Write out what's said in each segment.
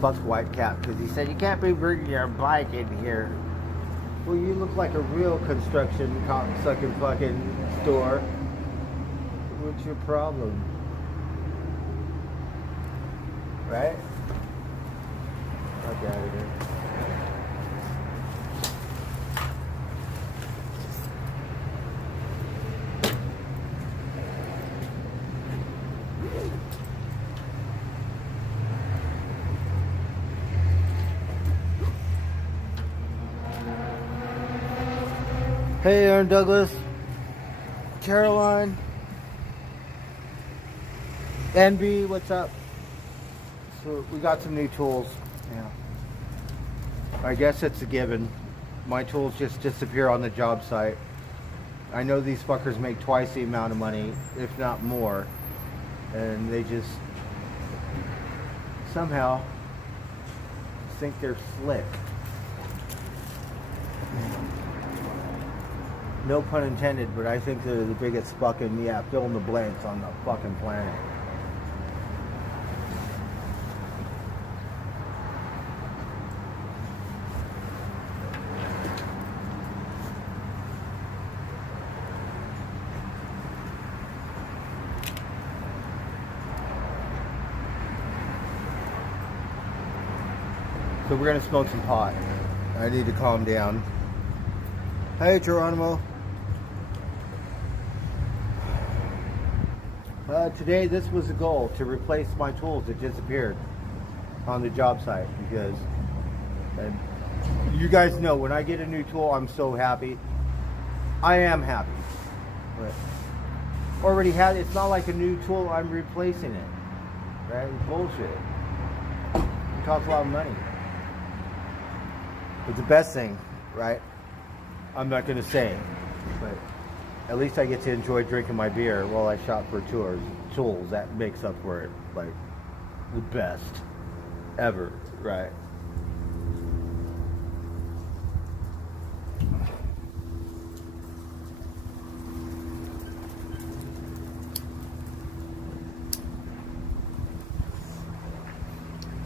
fuck White Cap because he said you can't be bringing your bike in here. Well, you look like a real construction sucking fucking store. What's your problem? Right? Fuck out of here. Hey, Aaron Douglas, Caroline, NB, what's up? So we got some new tools. Yeah. I guess it's a given. My tools just disappear on the job site. I know these fuckers make twice the amount of money, if not more, and they just somehow think they're slick. No pun intended, but I think they're the biggest fucking, fill in the blanks on the fucking planet. So we're gonna smoke some pot. I need to calm down. Hey, Geronimo. Today, this was the goal, to replace my tools that disappeared on the job site, because you guys know when I get a new tool, I'm so happy. I am happy. But already had, it's not like a new tool, I'm replacing it. Right? It's bullshit. It costs a lot of money. It's the best thing, right? I'm not going to say, but at least I get to enjoy drinking my beer while I shop for tools. That makes up for it, like the best ever, right?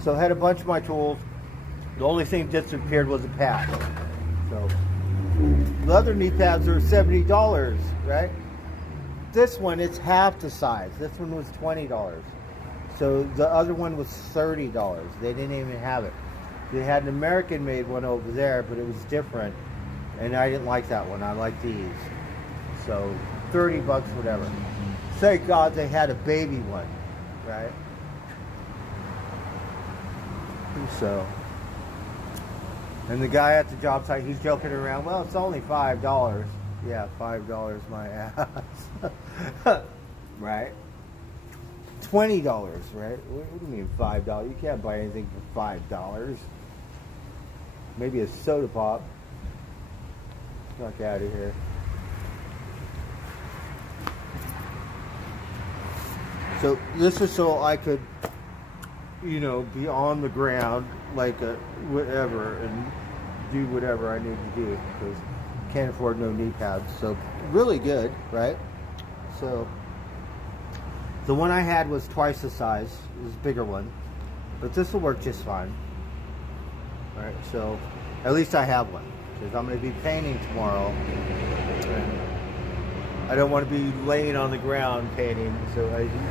So I had a bunch of my tools. The only thing disappeared was a pad. So the other knee pads are $70, right? This one, it's half the size. This one was $20. So the other one was $30. They didn't even have it. They had an American-made one over there, but it was different. And I didn't like that one. I like these. So $30, whatever. Thank God they had a baby one, right? So, and the guy at the job site, he's joking around, well, it's only $5. Yeah, $5 my ass. Right? $20, right? What do you mean $5? You can't buy anything for $5. Maybe a soda pop. Fuck out of here. So this is so I could, be on the ground like a whatever and do whatever I need to do, because can't afford no knee pads. So really good, right? So the one I had was twice the size. It was a bigger one, but this will work just fine. All right, so at least I have one, because I'm going to be painting tomorrow, and I don't want to be laying on the ground painting. So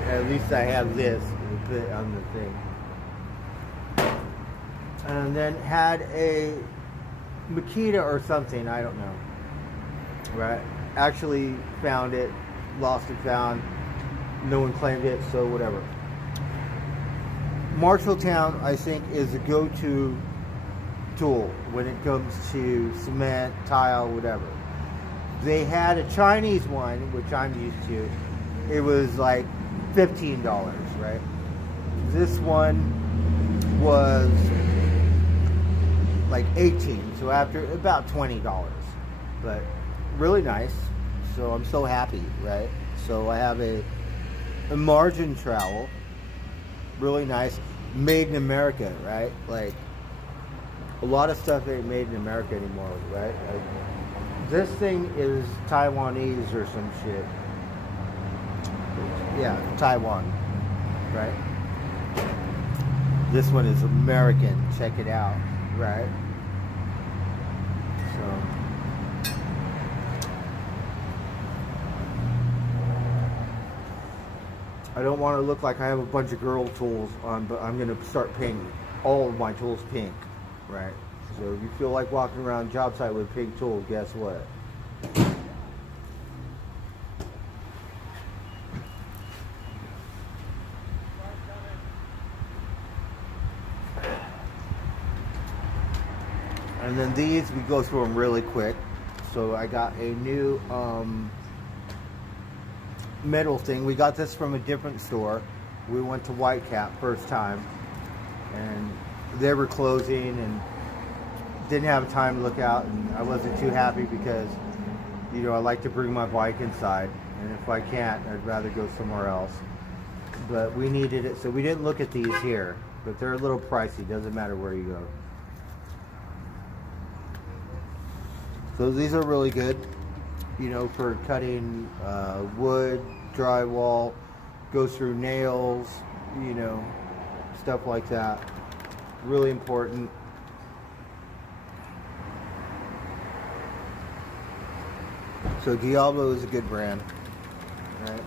at least I have this on the thing. And then had a Makita or something, I don't know. Right? Actually found it, lost and found. No one claimed it, so whatever. Marshalltown, I think, is a go-to tool when it comes to cement, tile, whatever. They had a Chinese one, which I'm used to. It was like $15, right? This one was like 18, so after about $20, but really nice. So I'm so happy, right? So I have a margin trowel, really nice, made in America, right? Like a lot of stuff ain't made in America anymore, right? Like, this thing is Taiwanese or some shit. Yeah, Taiwan, right? This one is American. Check it out, right? So. I don't want to look like I have a bunch of girl tools on, but I'm going to start painting all of my tools pink, right? So if you feel like walking around job site with pink tools, guess what? And then these, we go through them really quick. So I got a new metal thing. We got this from a different store. We went to Whitecap first time, and they were closing and didn't have time to look out, and I wasn't too happy because, you know, I like to bring my bike inside, and if I can't, I'd rather go somewhere else. But we needed it, so we didn't look at these here, but they're a little pricey. Doesn't matter where you go. So these are really good, you know, for cutting wood, drywall, goes through nails, you know, stuff like that. Really important. So Diablo is a good brand, right?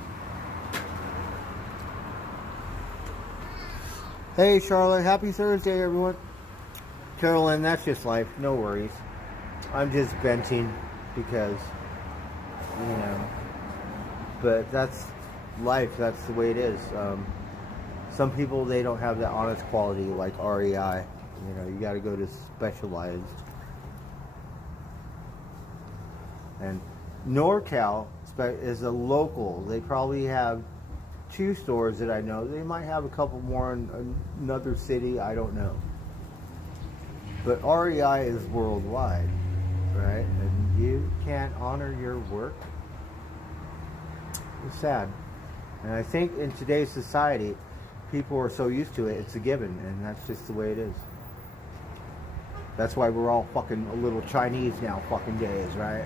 Hey Charlotte, happy Thursday everyone. Carolyn, that's just life, no worries. I'm just venting because, you know, but that's life, that's the way it is. Some people, they don't have that honest quality like REI. You know, you got to go to Specialized. And NorCal is a local. They probably have 2 stores that I know. They might have a couple more in another city, I don't know. But REI is worldwide, right? And you can't honor your work. It's sad. And I think in today's society, people are so used to it, it's a given, and that's just the way it is. That's why we're all fucking a little Chinese now, fucking days, right?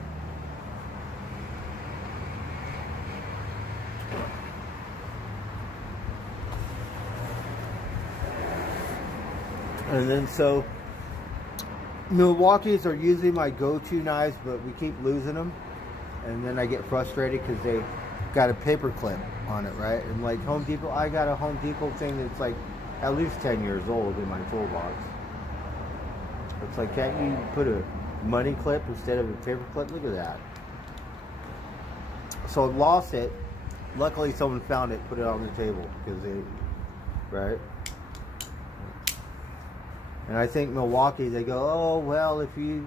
And then so, Milwaukee's are usually my go-to knives, but we keep losing them. And then I get frustrated because they got a paper clip on it, right? And like Home Depot, I got a Home Depot thing that's like at least 10 years old in my toolbox. It's like, can't you put a money clip instead of a paper clip? Look at that. So I lost it. Luckily someone found it, put it on the table, because they, right? And I think Milwaukee, they go, oh well, if you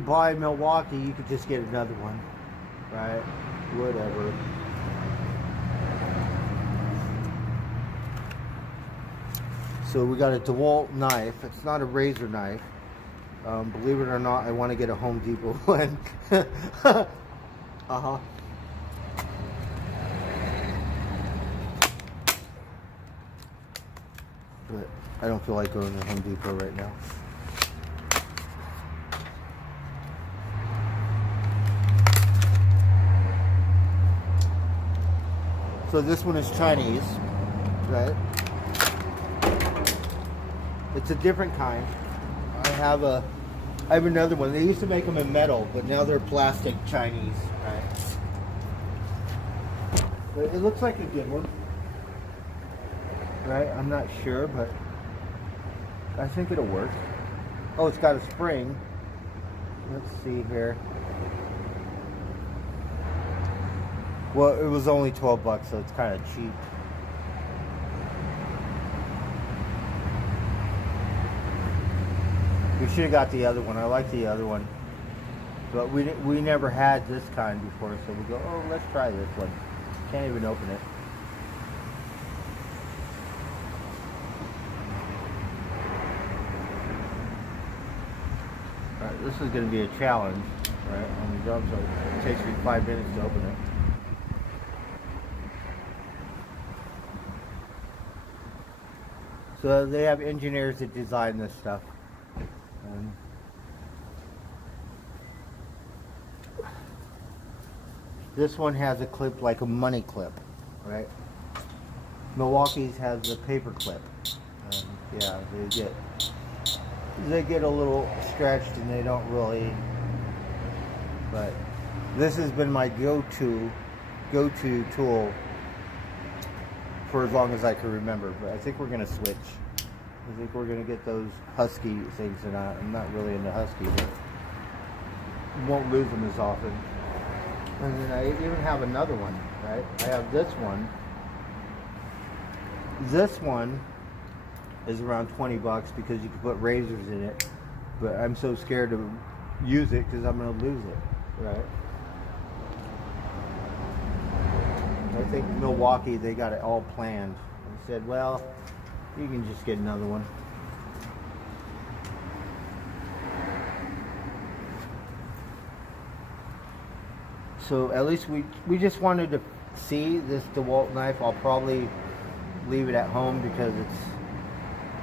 buy Milwaukee, you could just get another one, right? Whatever. So we got a DeWalt knife. It's not a razor knife. Believe it or not, I want to get a Home Depot one. Uh-huh. But I don't feel like going to Home Depot right now. So this one is Chinese, right? It's a different kind. I have another one. They used to make them in metal, but now they're plastic Chinese, right? But it looks like a good one, right? I'm not sure, but I think it'll work. Oh, it's got a spring. Let's see here. Well, it was only 12 bucks, so it's kind of cheap. We should have got the other one. I like the other one. But we never had this kind before, so we go, oh, let's try this one. Can't even open it. Alright, this is going to be a challenge, right, on the job site. It takes me 5 minutes to open it. So they have engineers that design this stuff. And this one has a clip like a money clip, right? Milwaukee's has a paper clip. Yeah, they get a little stretched and they don't really. But this has been my go-to tool for as long as I can remember. But I think we're gonna switch. I think we're gonna get those Husky things, and I'm not really into Husky, but won't lose them as often. And then I even have another one, right? I have this one. This one is around $20 because you can put razors in it, but I'm so scared to use it because I'm going to lose it, right? I think Milwaukee, they got it all planned and said, well, you can just get another one. So at least we just wanted to see this DeWalt knife. I'll probably leave it at home because it's,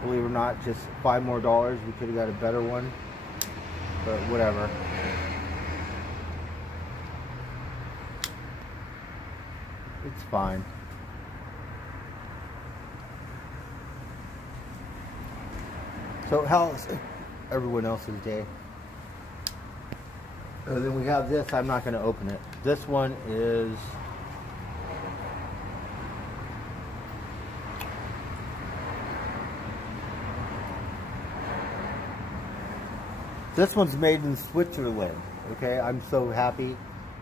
believe it or not, just $5 more. We could have got a better one, but whatever. It's fine. So how's everyone else's day? And then we have this. I'm not going to open it. This one is made in Switzerland. Okay, I'm so happy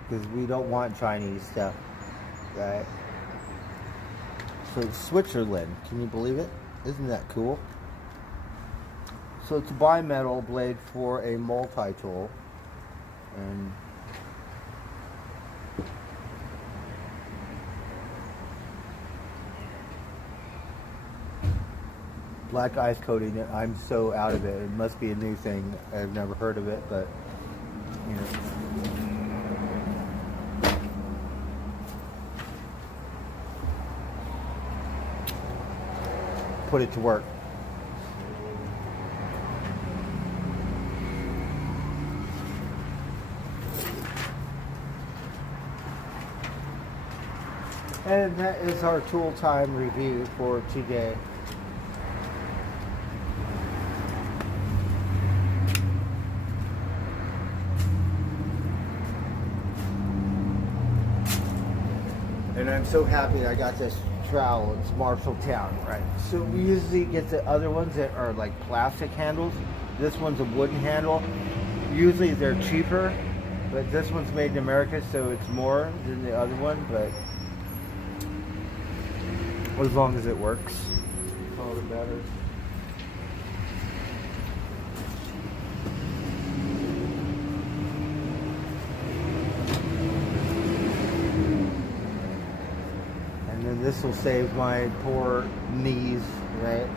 because we don't want Chinese stuff, right? So Switzerland, can you believe it? Isn't that cool? So it's a bimetal blade for a multi-tool, and black ice coating. I'm so out of it. It must be a new thing. I've never heard of it, but you know. Put it to work. And that is our tool time review for today. And I'm so happy I got this trowel. It's Marshalltown, right? So we usually get the other ones that are like plastic handles. This one's a wooden handle. Usually they're cheaper, but this one's made in America, so it's more than the other one, but as long as it works, that's all that matters. And then this will save my poor knees, right?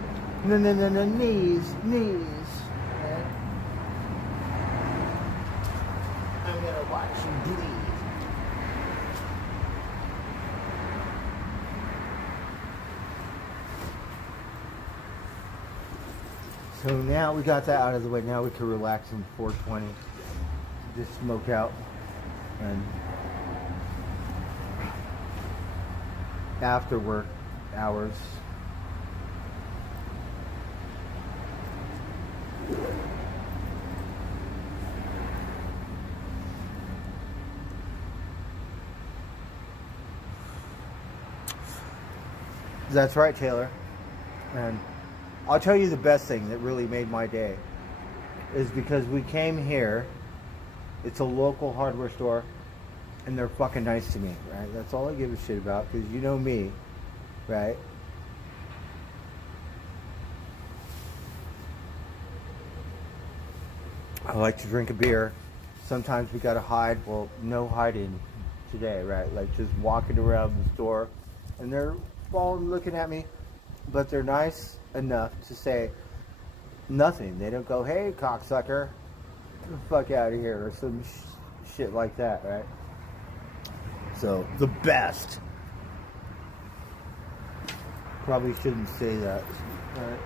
No, knees. Right? I'm gonna watch you bleed. So now we got that out of the way. Now we can relax in 420. Just smoke out. And after work hours. That's right, Taylor. And I'll tell you the best thing that really made my day is because we came here. It's a local hardware store, and they're fucking nice to me, right? That's all I give a shit about, because you know me, right? I like to drink a beer. Sometimes we gotta hide. Well, no hiding today, right? Like just walking around the store, and they're all looking at me, but they're nice enough to say nothing. They don't go, "Hey, cocksucker, get the fuck out of here," or some shit like that, right? So the best. Probably shouldn't say that, right?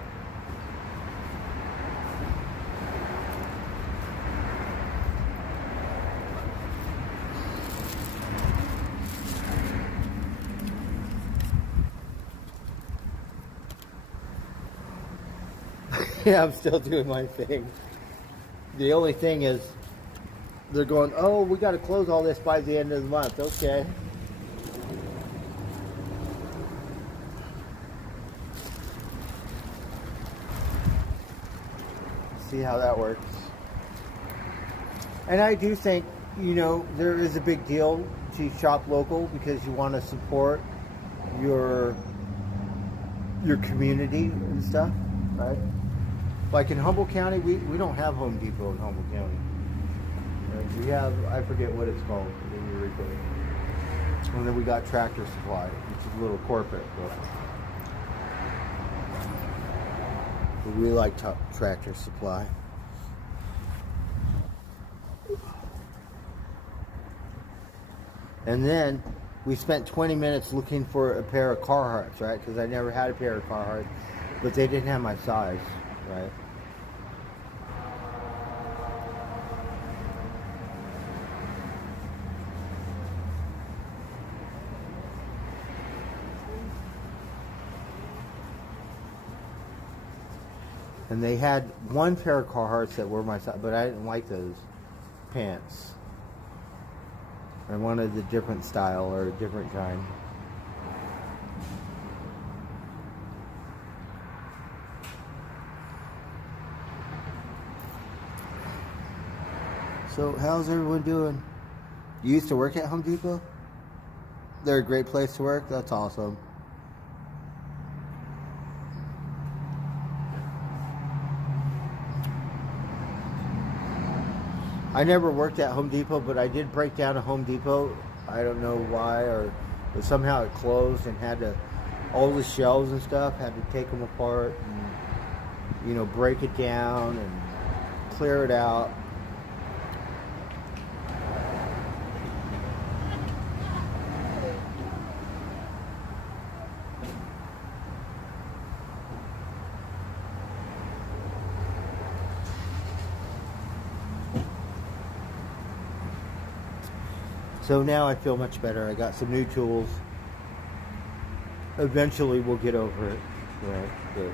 Yeah, I'm still doing my thing. The only thing is, they're going, oh, we got to close all this by the end of the month. Okay. See how that works. And I do think, there is a big deal to shop local because you want to support your community and stuff, right? Like in Humboldt County, we don't have Home Depot in Humboldt County. We have, I forget what it's called in Eureka. And then we got Tractor Supply, which is a little corporate. But we like Tractor Supply. And then we spent 20 minutes looking for a pair of Carhartts, right? Because I never had a pair of Carhartts, but they didn't have my size, right? And they had one pair of Carhartts that were my size, but I didn't like those pants. I wanted a different style or a different kind. So, how's everyone doing? You used to work at Home Depot? They're a great place to work? That's awesome. I never worked at Home Depot, but I did break down a Home Depot. I don't know why, but somehow it closed and had to, all the shelves and stuff, had to take them apart and, break it down and clear it out. So now I feel much better. I got some new tools. Eventually we'll get over it. Right? But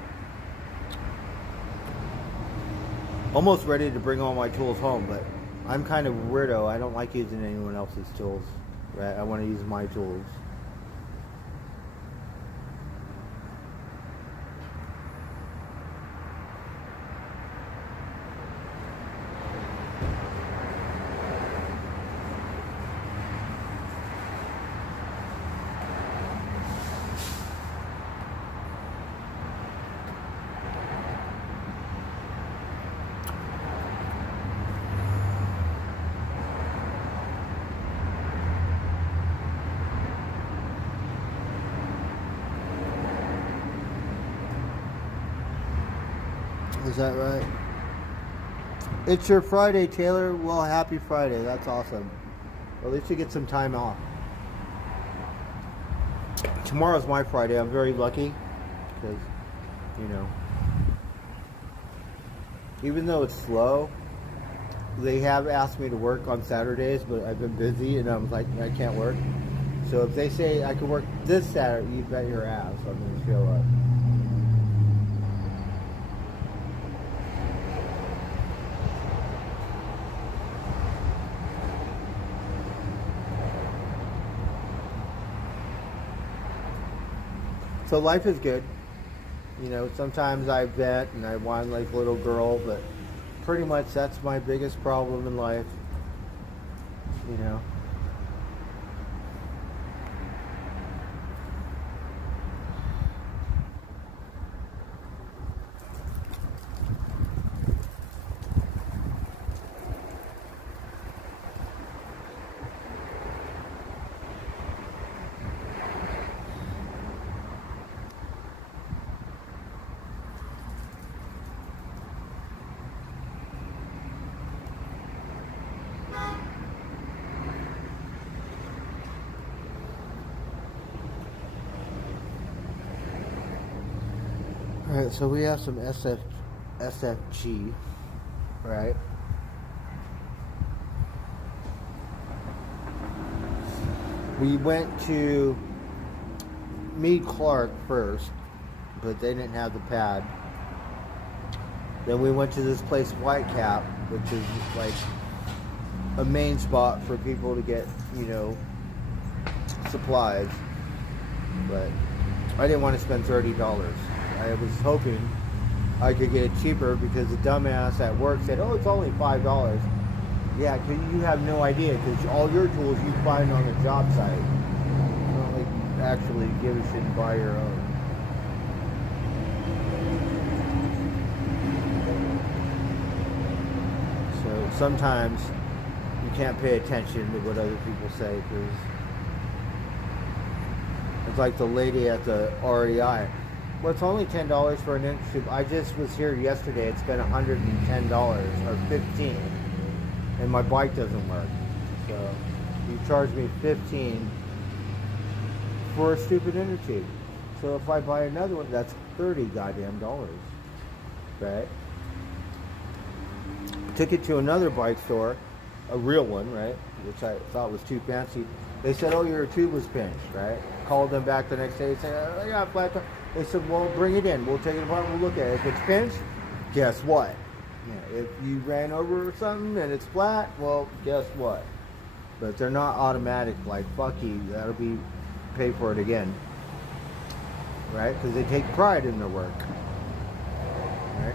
almost ready to bring all my tools home, but I'm kind of a weirdo. I don't like using anyone else's tools. Right? I want to use my tools. Is that right? It's your Friday, Taylor. Well, happy Friday. That's awesome. Well, at least you get some time off. Tomorrow's my Friday. I'm very lucky because, even though it's slow, they have asked me to work on Saturdays, but I've been busy and I'm like, I can't work. So if they say I can work this Saturday, you bet your ass I'm going to show up. So life is good. Sometimes I vent and I whine like a little girl, but pretty much that's my biggest problem in life. Alright, so we have some SFG, right? We went to Meade Clark first, but they didn't have the pad. Then we went to this place, Whitecap, which is like a main spot for people to get, supplies. But I didn't want to spend $30. I was hoping I could get it cheaper because the dumbass at work said, "Oh, it's only $5." Yeah, because you have no idea, because all your tools you find on the job site. You don't like actually give a shit and buy your own. So sometimes you can't pay attention to what other people say, because it's like the lady at the REI. Well, it's only $10 for an inch tube. I just was here yesterday. It's been $110 or $15, and my bike doesn't work. So you charge me $15 for a stupid inner tube. So if I buy another one, that's $30 goddamn dollars, right? Took it to another bike store, a real one, right? Which I thought was too fancy. They said, "Oh, your tube was pinched," right? Called them back the next day. They said, "Oh, yeah, flat tire." They said, "Well, bring it in. We'll take it apart. We'll look at it. If it's pinched, guess what? If you ran over something and it's flat, well, guess what?" But they're not automatic. Like, fuck you. That'll be pay for it again, right? Because they take pride in their work, right?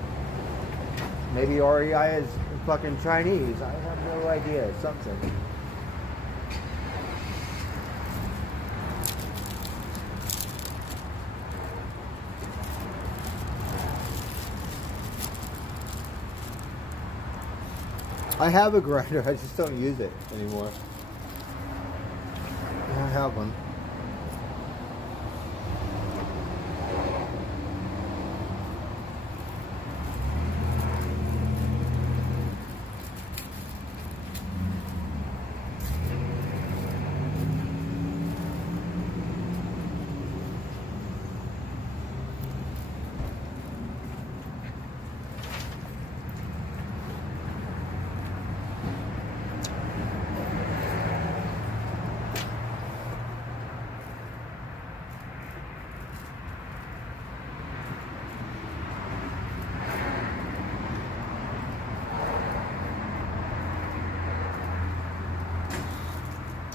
Maybe REI is fucking Chinese. I have no idea. Something. I have a grinder, I just don't use it anymore. I have one.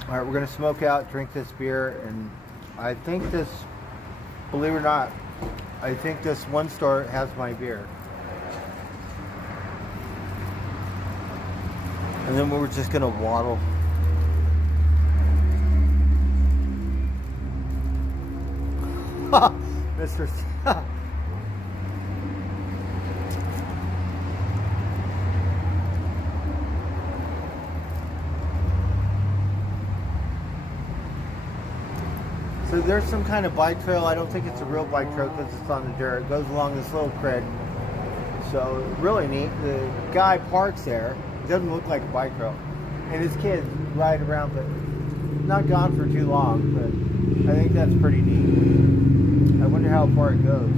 All right, we're gonna smoke out, drink this beer, and I think this, believe it or not, I think this one store has my beer. And then we're just gonna waddle. Mr. So there's some kind of bike trail. I don't think it's a real bike trail because it's on the dirt. It goes along this little creek. So really neat. The guy parks there. It doesn't look like a bike trail. And his kids ride around, but not gone for too long. But I think that's pretty neat. I wonder how far it goes.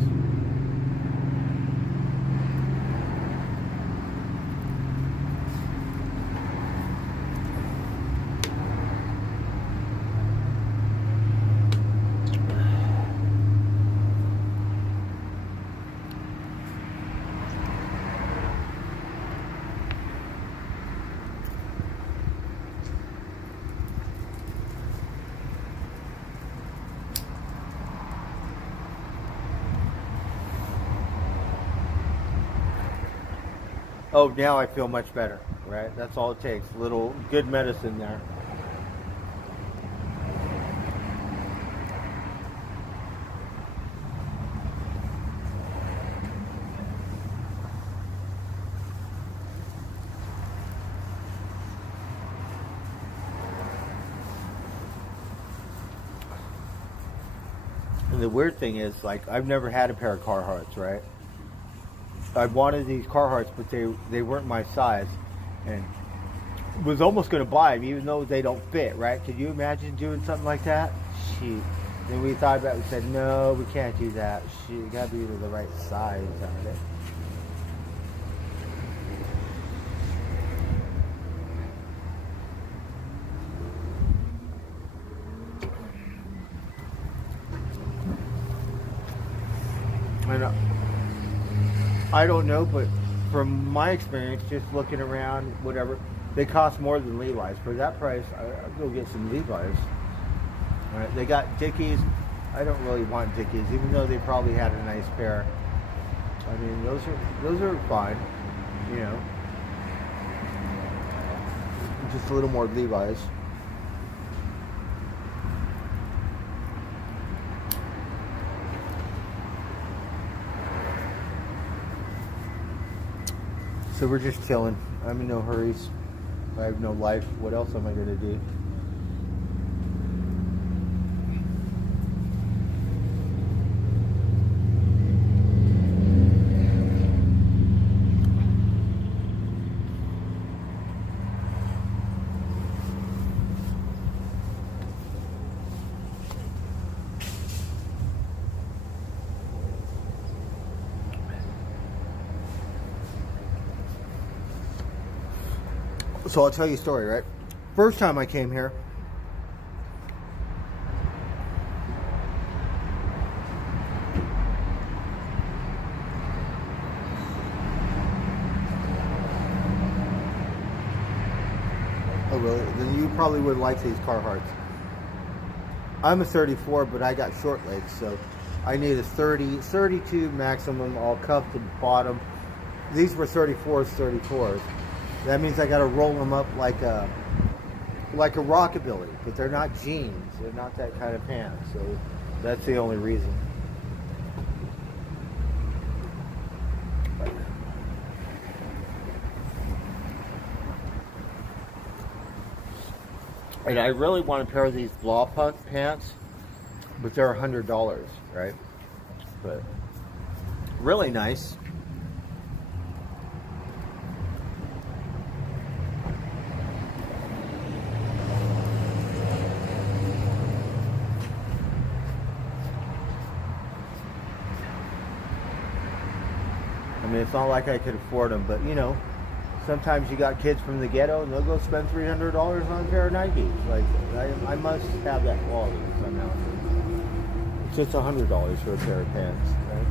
Oh, now I feel much better, right? That's all it takes. A little good medicine there. And the weird thing is, like, I've never had a pair of Carhartts, right? I wanted these Carhartts, but they weren't my size, and was almost going to buy them, even though they don't fit, right? Could you imagine doing something like that? Shit. Then we thought about it. We said, no, we can't do that. Shit, you got to be the right size on it. I don't know, but from my experience, just looking around, whatever, they cost more than Levi's. For that price, I'll go get some Levi's. All right, they got Dickies. I don't really want Dickies, even though they probably had a nice pair. I mean, those are fine, you know. Just a little more Levi's. So we're just chilling. I'm in no hurries. I have no life. What else am I going to do? So I'll tell you a story, right? First time I came here, oh really? Then you probably would like these Carhartts. I'm a 34, but I got short legs, so I need a 32 maximum, all cuffed at the bottom. These were 34s. That means I got to roll them up like a rockabilly, but they're not jeans. They're not that kind of pants. So that's the only reason. And I really want a pair of these Blah Puck pants, but they're $100, right? But really nice. I mean, it's not like I could afford them, but you know, sometimes you got kids from the ghetto and they'll go spend $300 on a pair of Nikes. Like, I must have that quality somehow. It's just $100 for a pair of pants, right?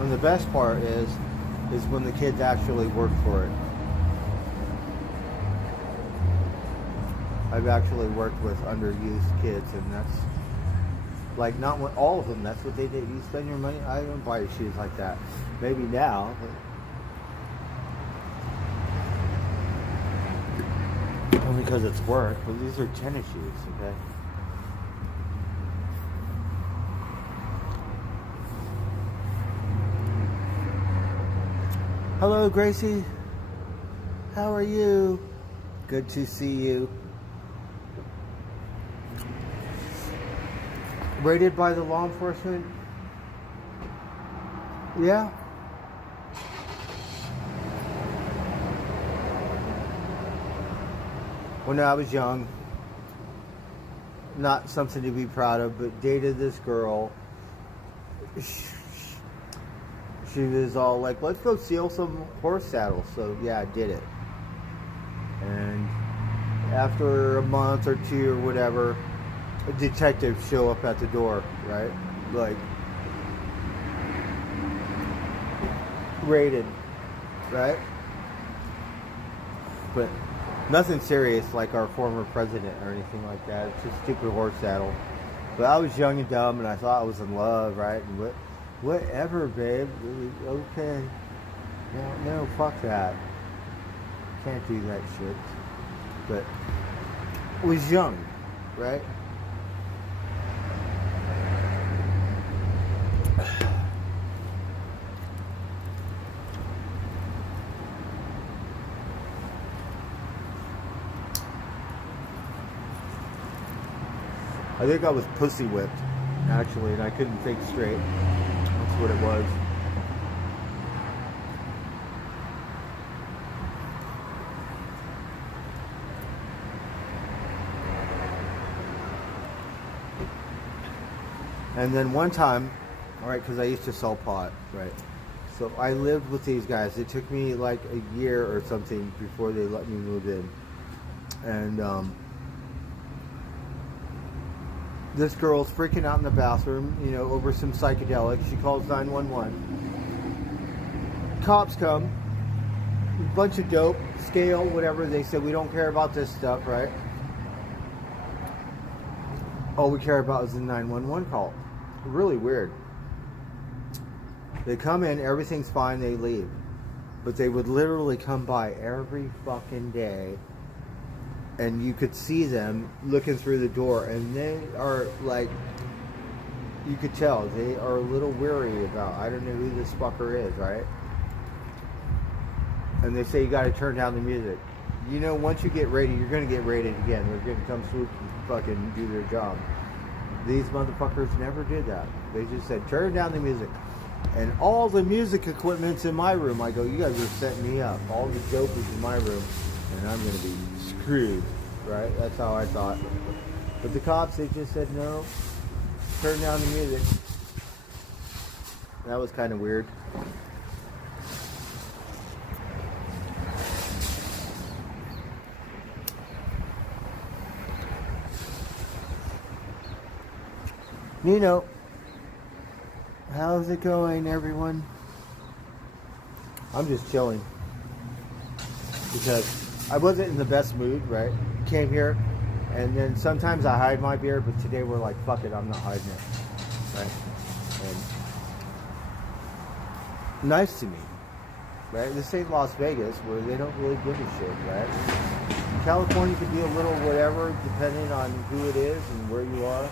And the best part is when the kids actually work for it. I've actually worked with underused kids, and that's like not what, all of them. That's what they did. You spend your money. I don't buy shoes like that. Maybe now, but only because it's work. But these are tennis shoes, okay? Hello, Gracie. How are you? Good to see you. Raided by the law enforcement? Yeah. When I was young, not something to be proud of, but dated this girl. She was all like, let's go steal some horse saddles. So yeah, I did it. And after a month or two or whatever, a detective show up at the door, right? Like, raided, right? But nothing serious like our former president or anything like that. It's just a stupid horse saddle. But I was young and dumb, and I thought I was in love, right? And whatever, babe. Okay. No, fuck that. Can't do that shit. But I was young, right? I think I was pussy whipped, actually, and I couldn't think straight. That's what it was. And then one time, all right, because I used to sell pot, right? So I lived with these guys. It took me like a year or something before they let me move in. And This girl's freaking out in the bathroom, over some psychedelics. She calls 911. Cops come. A bunch of dope, scale, whatever. They said, we don't care about this stuff, right? All we care about is the 911 call. Really weird. They come in, everything's fine, they leave. But they would literally come by every fucking day, and you could see them looking through the door, and they are like, you could tell, they are a little weary about, I don't know who this fucker is, right? And they say you gotta turn down the music. Once you get rated, you're gonna get rated again. They're gonna come swoop and fucking do their job. These motherfuckers never did that. They just said, turn down the music. And all the music equipment's in my room. I go, you guys are setting me up. All the dope is in my room, and I'm gonna be screwed, right? That's how I thought. But the cops, they just said, no, turn down the music. That was kind of weird. How's it going, everyone? I'm just chilling because I wasn't in the best mood, right? Came here, and then sometimes I hide my beer, but today we're like, fuck it, I'm not hiding it, right? And nice to me, right? This ain't Las Vegas, where they don't really give a shit, right? California could be a little whatever, depending on who it is and where you are.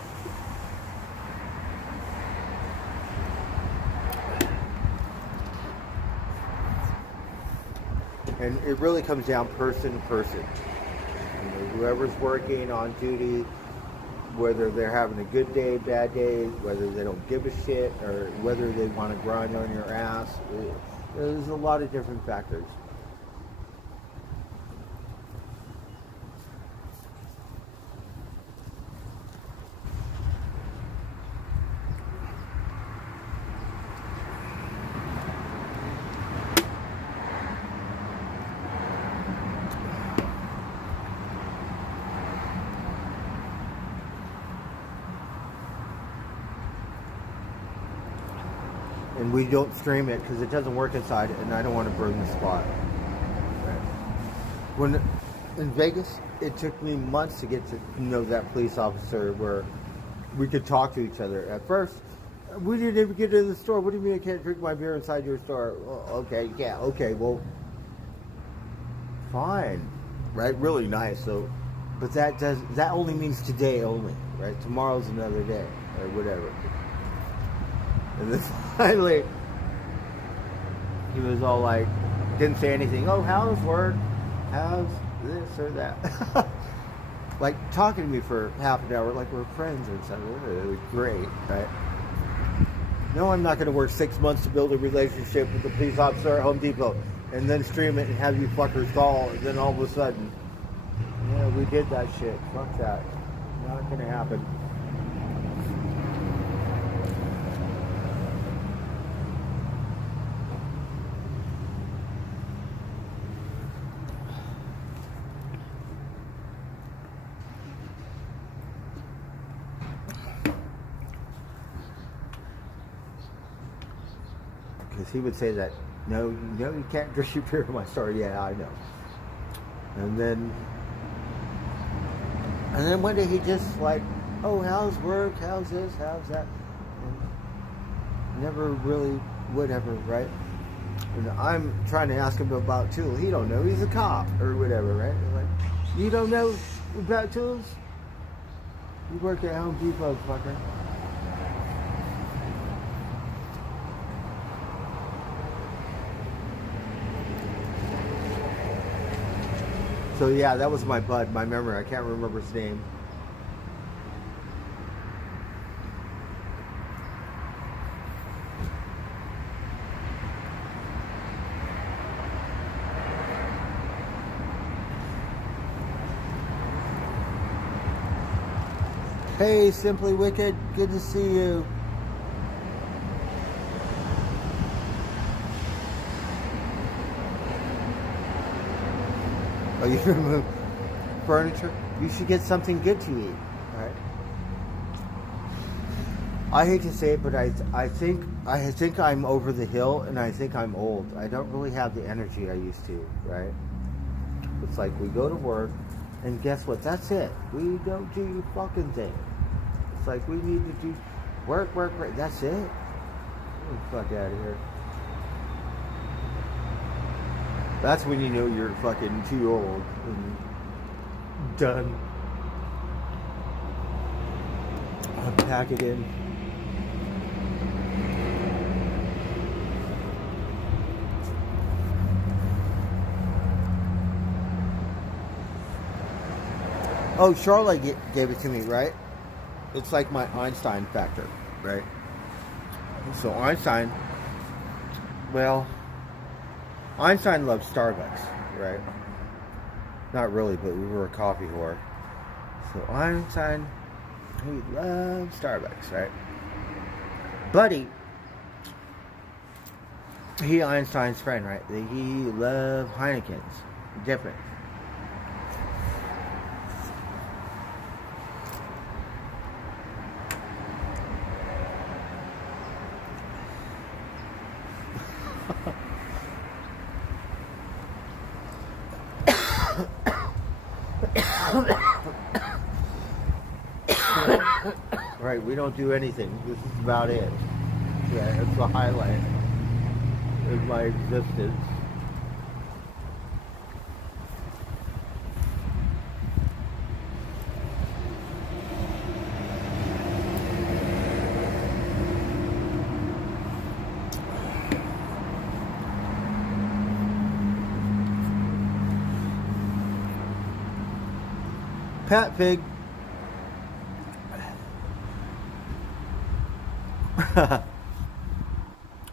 And it really comes down person to person. Whoever's working on duty, whether they're having a good day, bad day, whether they don't give a shit, or whether they want to grind on your ass. There's a lot of different factors. And we don't stream it because it doesn't work inside, and I don't want to burn the spot. Right. When in Vegas, it took me months to get to know that police officer where we could talk to each other. At first, we didn't even get into the store. What do you mean I can't drink my beer inside your store? Well, okay, yeah, okay, well, fine, right? Really nice. So, but that only means today only, right? Tomorrow's another day, or whatever. And then finally, he was all like, didn't say anything. Oh, how's work? How's this or that? Like talking to me for half an hour, like we're friends or something. It was great, right? No, I'm not going to work 6 months to build a relationship with the police officer at Home Depot and then stream it and have you fuckers call, and then all of a sudden, yeah, we did that shit. Fuck that. Not going to happen. Because he would say that, no, you can't drink your beer in my store. Yeah, I know. And then one day he just like, oh, how's work? How's this? How's that? And never really, whatever, right? And I'm trying to ask him about tools. He don't know. He's a cop or whatever, right? Like, you don't know about tools? You work at Home Depot, fucker. So yeah, that was my bud, my memory. I can't remember his name. Hey, Simply Wicked, good to see you. Oh, you remove furniture? You should get something good to eat, right? I hate to say it, but I think I'm over the hill, and I think I'm old. I don't really have the energy I used to, right? It's like we go to work, and guess what? That's it. We don't do fucking thing. It's like we need to do work. That's it. Get the fuck out of here. That's when you know you're fucking too old and done. Unpack it in. Oh, Charlotte gave it to me, right? It's like my Einstein factor, right? So Einstein loves Starbucks, right? Not really, but we were a coffee whore. So Einstein, he loves Starbucks, right? Buddy, Einstein's friend, right? He loved Heineken's. Different. Right, we don't do anything. This is about it. Yeah, it's the highlight of my existence. Pat Pig.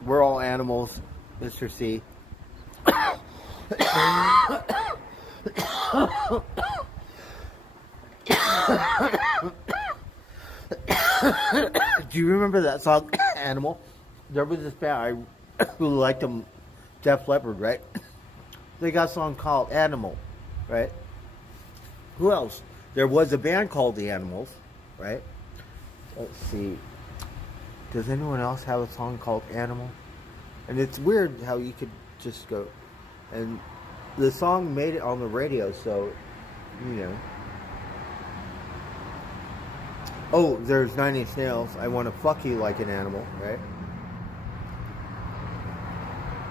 We're all animals, Mr. C. Do you remember that song, Animal? There was this band who liked them, Def Leppard, right? They got a song called Animal, right? Who else? There was a band called The Animals, right? Let's see. Does anyone else have a song called Animal? And it's weird how you could just go. And the song made it on the radio, so, you know. Oh, there's 9 Inch Nails. I Want to Fuck You Like an Animal, right?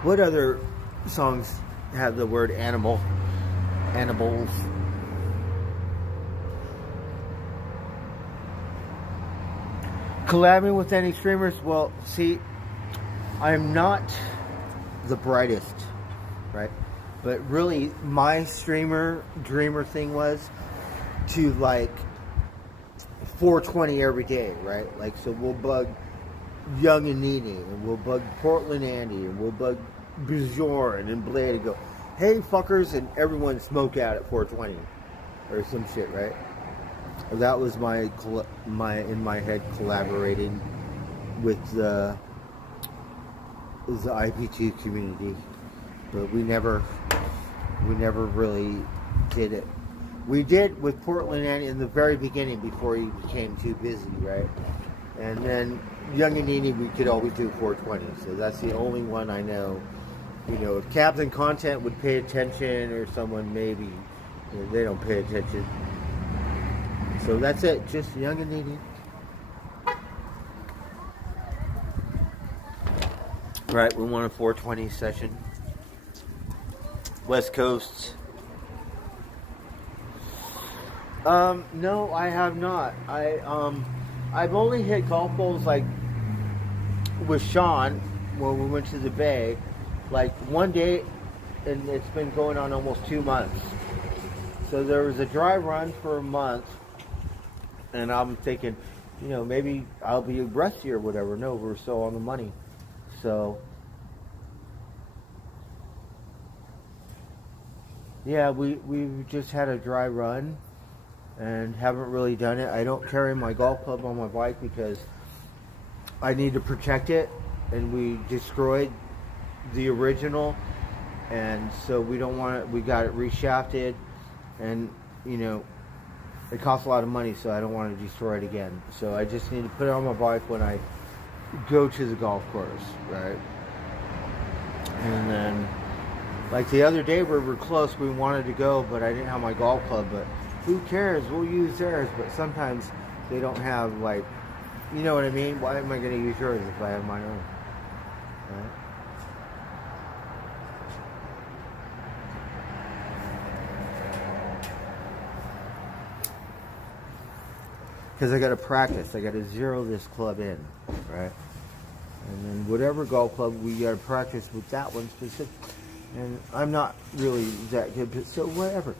What other songs have the word animal? Animals. Collabing with any streamers? Well, see, I'm not the brightest, right? But really, my dreamer thing was to like 420 every day, right? Like, so we'll bug Young and Nene, and we'll bug Portland Andy, and we'll bug Bjorn and Blade and go, hey fuckers, and everyone smoke out at 420 or some shit, right? That was my in my head collaborating with the IP2 community, but we never really did it. We did with Portland Andy in the very beginning before he became too busy, right? And then Young and Nene, we could always do 420, so that's the only one I know. You know, if Captain Content would pay attention, or someone maybe, you know, they don't pay attention. So that's it, just Young and Nene. Right, we want a 420 session. West Coast. No, I have not. I've only hit golf balls like with Sean when we went to the Bay, like one day, and it's been going on almost 2 months. So there was a dry run for a month, and I'm thinking, you know, maybe I'll be rusty or whatever. No, we're still on the money. So yeah, we've just had a dry run and haven't really done it. I don't carry my golf club on my bike because I need to protect it, and we destroyed the original, and so we don't want it. We got it reshafted, and you know, it costs a lot of money, so I don't want to destroy it again. So I just need to put it on my bike when I go to the golf course, right? And then, like the other day, we were close. We wanted to go, but I didn't have my golf club. But who cares? We'll use theirs. But sometimes they don't have, like, you know what I mean? Why am I going to use yours if I have my own? Right? Because I got to practice. I got to zero this club in, right? And then whatever golf club, we got to practice with that one specific. And I'm not really that good, but so whatever.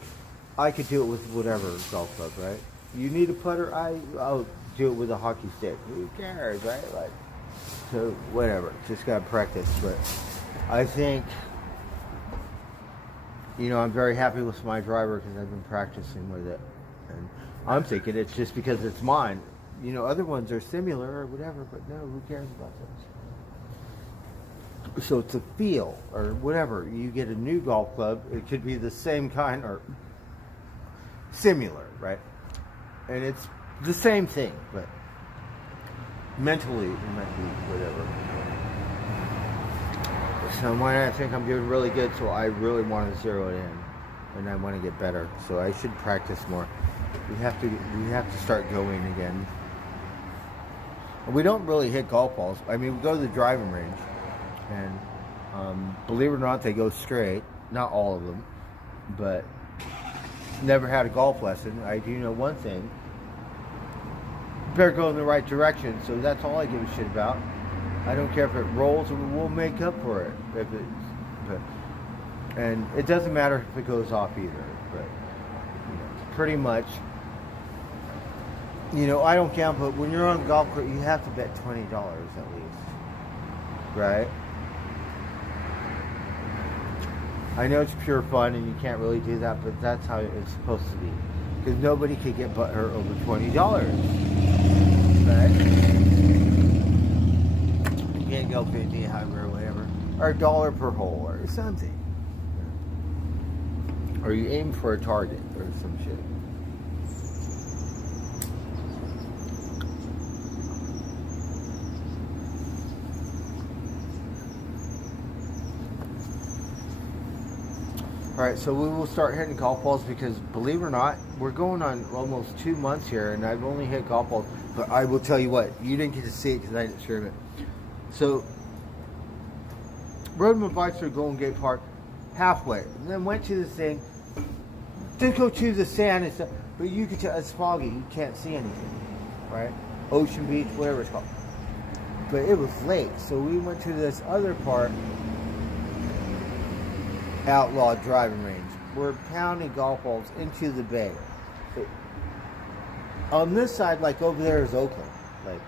I could do it with whatever golf club, right? You need a putter, I'll do it with a hockey stick. Who cares, right? Like, so whatever. Just got to practice. But I think, you know, I'm very happy with my driver because I've been practicing with it. And I'm thinking it's just because it's mine. You know, other ones are similar or whatever, but no, who cares about those? So it's a feel or whatever. You get a new golf club, it could be the same kind or similar, right? And it's the same thing, but mentally, whatever. So I think I'm doing really good, so I really want to zero it in. And I want to get better, so I should practice more. We have to start going again. We don't really hit golf balls. I mean, we go to the driving range, and believe it or not, they go straight. Not all of them, but never had a golf lesson. I do know one thing: better go in the right direction. So that's all I give a shit about. I don't care if it rolls, we'll make up for it. And it doesn't matter if it goes off either. But you know, pretty much. You know, I don't gamble, but when you're on a golf course, you have to bet $20 at least, right? I know it's pure fun, and you can't really do that, but that's how it's supposed to be. Because nobody could get butthurt over $20, right? You can't go 50, however, or whatever, or a dollar per hole, or something. Or you aim for a target, or some shit. Alright, so we will start hitting golf balls because, believe it or not, we're going on almost 2 months here and I've only hit golf balls. But I will tell you what, you didn't get to see it because I didn't stream it. So, rode my bike through Golden Gate Park halfway, and then went to this thing, didn't go to the sand and stuff, but you could tell it's foggy, you can't see anything, right? Ocean Beach, whatever it's called. But it was late, so we went to this other part, outlaw driving range. We're pounding golf balls into the bay. On this side, like over there is Oakland. Like,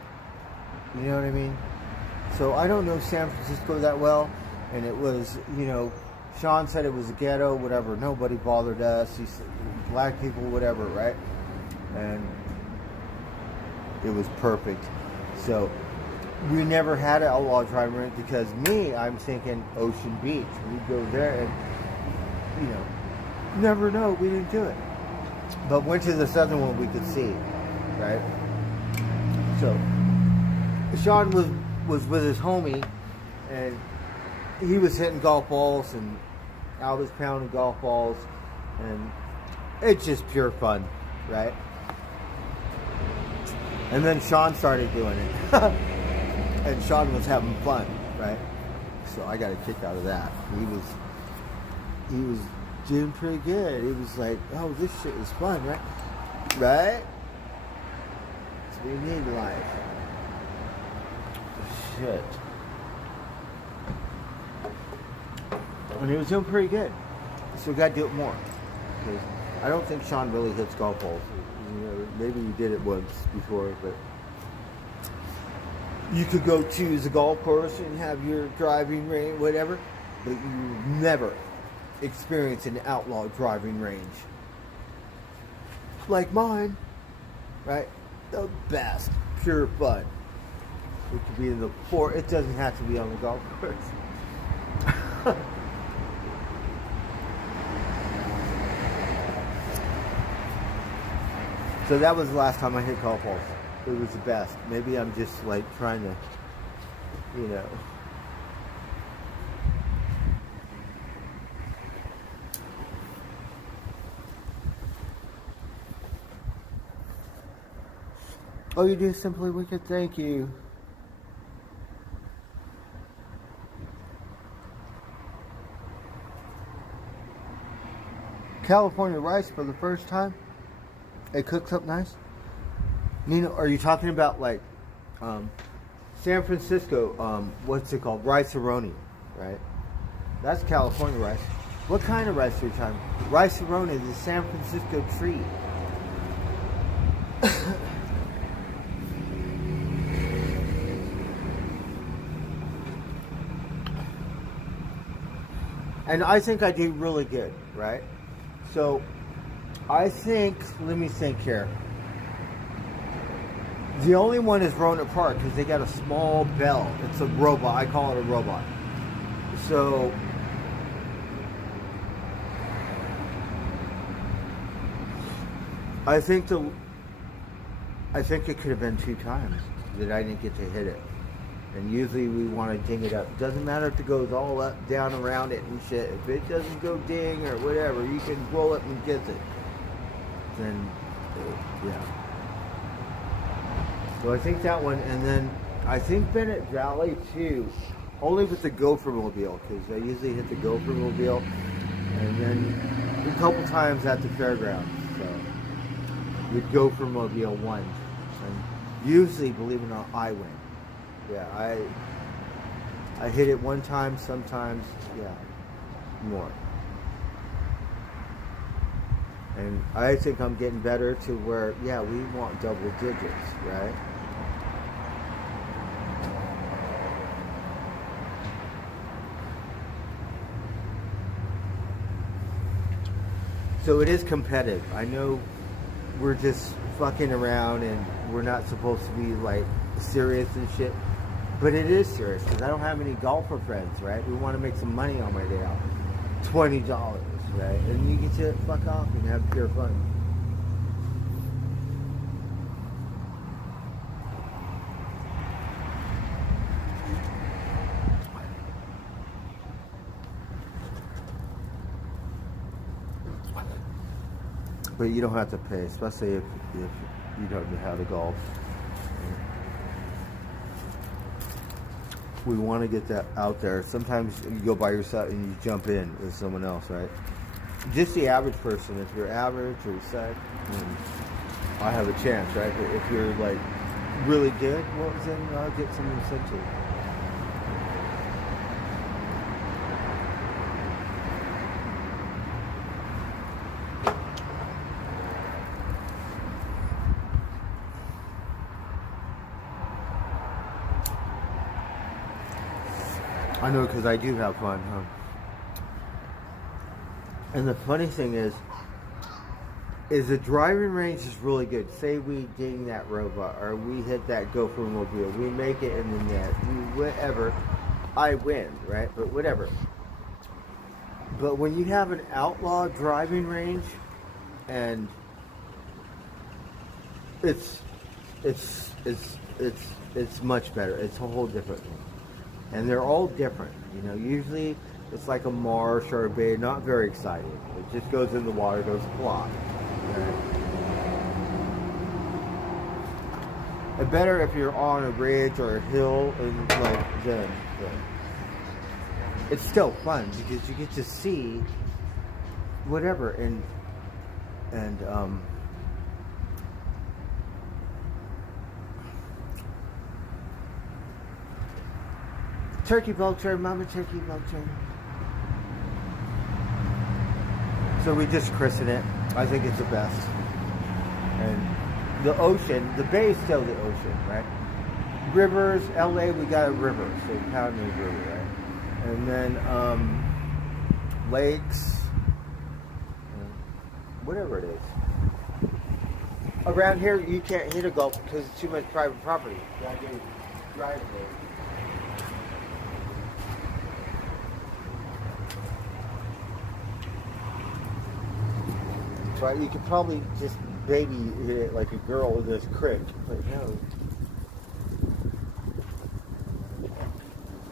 you know what I mean? So I don't know San Francisco that well. And it was, you know, Sean said it was a ghetto, whatever. Nobody bothered us. He said, black people, whatever, right? And it was perfect. So we never had an outlaw driving range because I'm thinking Ocean Beach. We'd go there and, you know, never know. We didn't do it. But went to this other one we could see, right? So Sean was with his homie and he was hitting golf balls and I was pounding golf balls and it's just pure fun, right? And then Sean started doing it. And Sean was having fun, right? So I got a kick out of that. He was doing pretty good. He was like, oh, this shit is fun, right? Right? So we need life. Shit. And he was doing pretty good. So we got to do it more. Because I don't think Sean really hits golf balls. You know, maybe he did it once before, but you could go choose a golf course and have your driving range, whatever, but you never experience an outlaw driving range like mine, right? The best, pure fun. It could be in the fort. It doesn't have to be on the golf course. So that was the last time I hit golf balls. It was the best. Maybe I'm just like trying to, you know. Oh, you do Simply Wicked? Thank you. California rice for the first time. It cooks up nice. Nina, are you talking about like San Francisco? What's it called? Rice-A-Roni, right? That's California rice. What kind of rice are you talking about? Rice-A-Roni is a San Francisco treat. And I think I do really good, right? So I think, let me think here. The only one is Roanoke Park because they got a small bell. It's a robot. I call it a robot. So I think it could have been 2 times that I didn't get to hit it. And usually we want to ding it up. Doesn't matter if it goes all up, down, around it and shit. If it doesn't go ding or whatever, you can roll it and get it. Then, yeah. So I think that one, and then I think Bennett Valley too, only with the Gopher Mobile, because I usually hit the Gopher Mobile, and then a couple times at the fairgrounds. So the Gopher Mobile won, and usually, believe it or not, I win. Yeah, I hit it one time, sometimes, yeah, more. And I think I'm getting better to where, yeah, we want double digits, right? So it is competitive. I know we're just fucking around and we're not supposed to be like serious and shit. But it is serious because I don't have any golfer friends, right? We want to make some money on my day off. $20, right? And you get to fuck off and have pure fun. But you don't have to pay, especially if you don't know how to golf. We want to get that out there. Sometimes you go by yourself and you jump in with someone else, right? Just the average person. If you're average or sad, I have a chance, right? But if you're like really good, well, then I'll get some incentive. I know, because I do have fun, huh? And the funny thing is the driving range is really good. Say we ding that robot, or we hit that Gopher Mobile, we make it in the net, whatever, I win, right? But whatever. But when you have an outlaw driving range, and it's much better. It's a whole different one. And they're all different, you know. Usually it's like a marsh or a bay, not very exciting. It just goes in the water, goes plop. Right? And better if you're on a ridge or a hill, and like then it's still fun because you get to see whatever and turkey vulture, mama turkey vulture. So we just christen it. I think it's the best. And the ocean, the bay is still the ocean, right? Rivers, LA, we got a river, so Powder River, right? And then lakes, whatever it is. Around here, you can't hit a golf because it's too much private property. You gotta do driving. Right, you could probably just baby hit it like a girl with this crick. But no.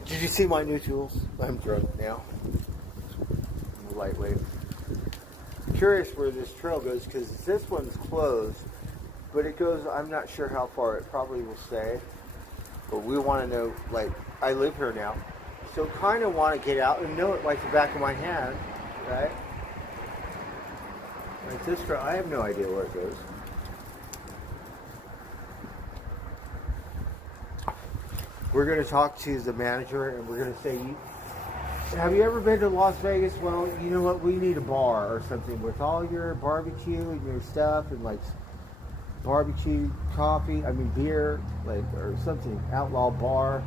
Did you see my new tools? I'm drunk now. I'm a lightweight. Curious where this trail goes because this one's closed, but it goes, I'm not sure how far. It probably will stay, but we want to know, like, I live here now, so kind of want to get out and know it like the back of my hand, right? Like this trail, I have no idea where it goes. We're going to talk to the manager and we're going to say, have you ever been to Las Vegas? Well, you know what? We need a bar or something with all your barbecue and your stuff and like barbecue beer, like, or something, outlaw bar,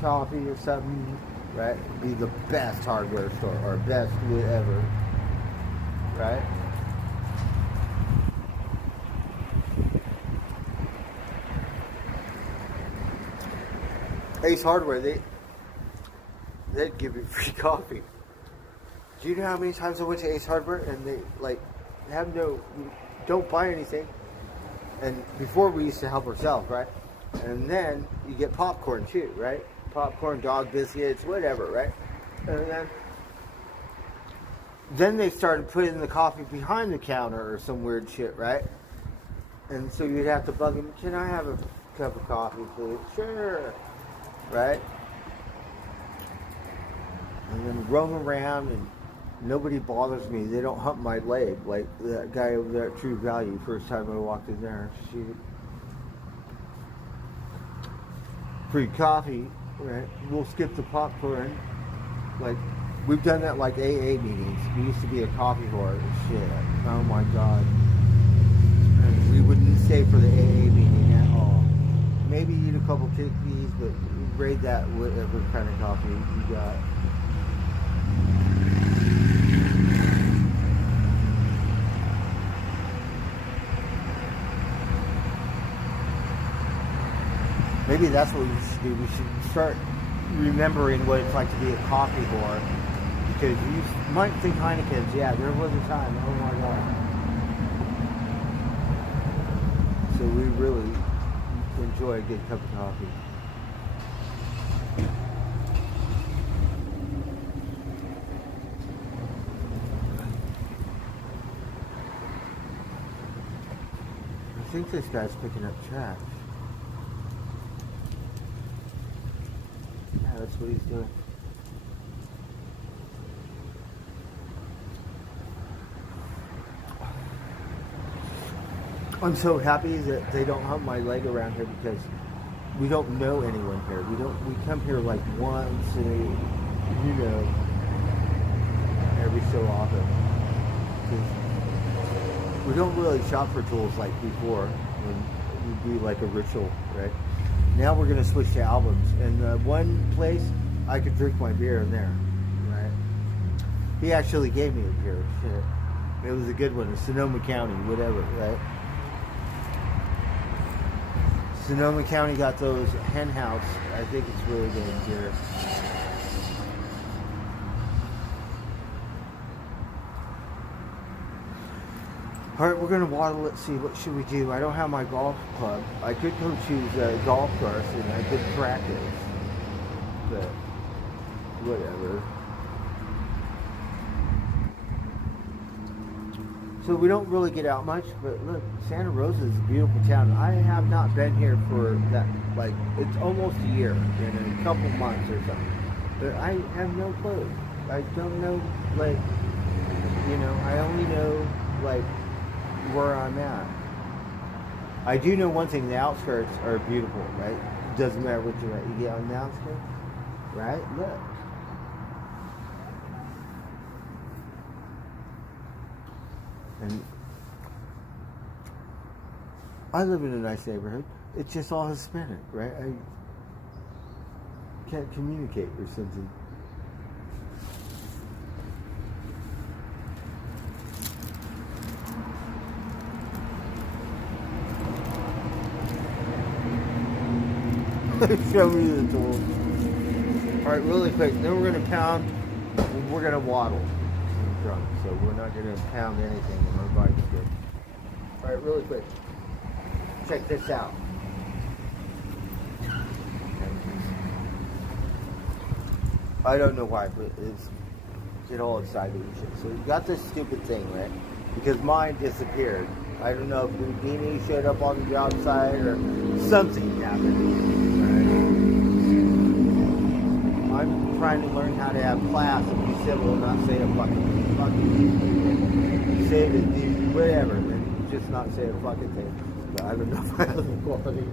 coffee or something, right? It'd be the best hardware store or best ever, right? Ace Hardware, they'd give you free coffee. Do you know how many times I went to Ace Hardware and they like don't buy anything? And before we used to help ourselves, right? And then you get popcorn too, right? Popcorn, dog biscuits, whatever, right? And then they started putting the coffee behind the counter or some weird shit, right? And so you'd have to bug them, can I have a cup of coffee, please? Sure. Right? And then roam around and nobody bothers me. They don't hump my leg like that guy over there at True Value. First time I walked in there. Free coffee, right? We'll skip the popcorn. Like, we've done that like AA meetings. We used to be a coffee whore. Shit. Oh my God. And we wouldn't stay for the AA meeting at all. Maybe eat a couple cookies, but grade that whatever kind of coffee you got. Maybe that's what we should do. We should start remembering what it's like to be a coffee whore. Because you might think Heineken's, yeah, there was a time, oh my God. So we really enjoy a good cup of coffee. I think this guy's picking up trash. Yeah, that's what he's doing. I'm so happy that they don't hump my leg around here because we don't know anyone here. We come here like once every so often. We don't really shop for tools like before when it would be like a ritual, right? Now we're gonna switch to albums, and one place I could drink my beer in there, right? He actually gave me a beer. Shit, it was a good one, Sonoma County, whatever, right? Sonoma County got those Hen House. I think it's really good beer. Alright, we're gonna waddle. Let's see, what should we do? I don't have my golf club. I could go choose a golf course and I could practice, but whatever. So we don't really get out much, but look, Santa Rosa is a beautiful town. I have not been here for that, like, it's almost a year, in a couple months or something. But I have no clue. I don't know, like, I only know, like, where I'm at. I do know one thing, the outskirts are beautiful, right? It doesn't matter what you're at. You get on the outskirts, right? Look. And I live in a nice neighborhood. It's just all Hispanic, right? I can't communicate or something. Show me the tools. Alright, really quick. Then we're going to pound. We're going to waddle. I'm drunk, so we're not going to pound anything. My bike's good. All right, really quick. Check this out. I don't know why, but it's get all excited and shit. So you got this stupid thing, right? Because mine disappeared. I don't know if Houdini showed up on the job site or something happened. Right? I'm trying to learn how to have class and be civil and not say a fucking say the dude, whatever, and just not say a fucking thing. But I don't know if I have the quality.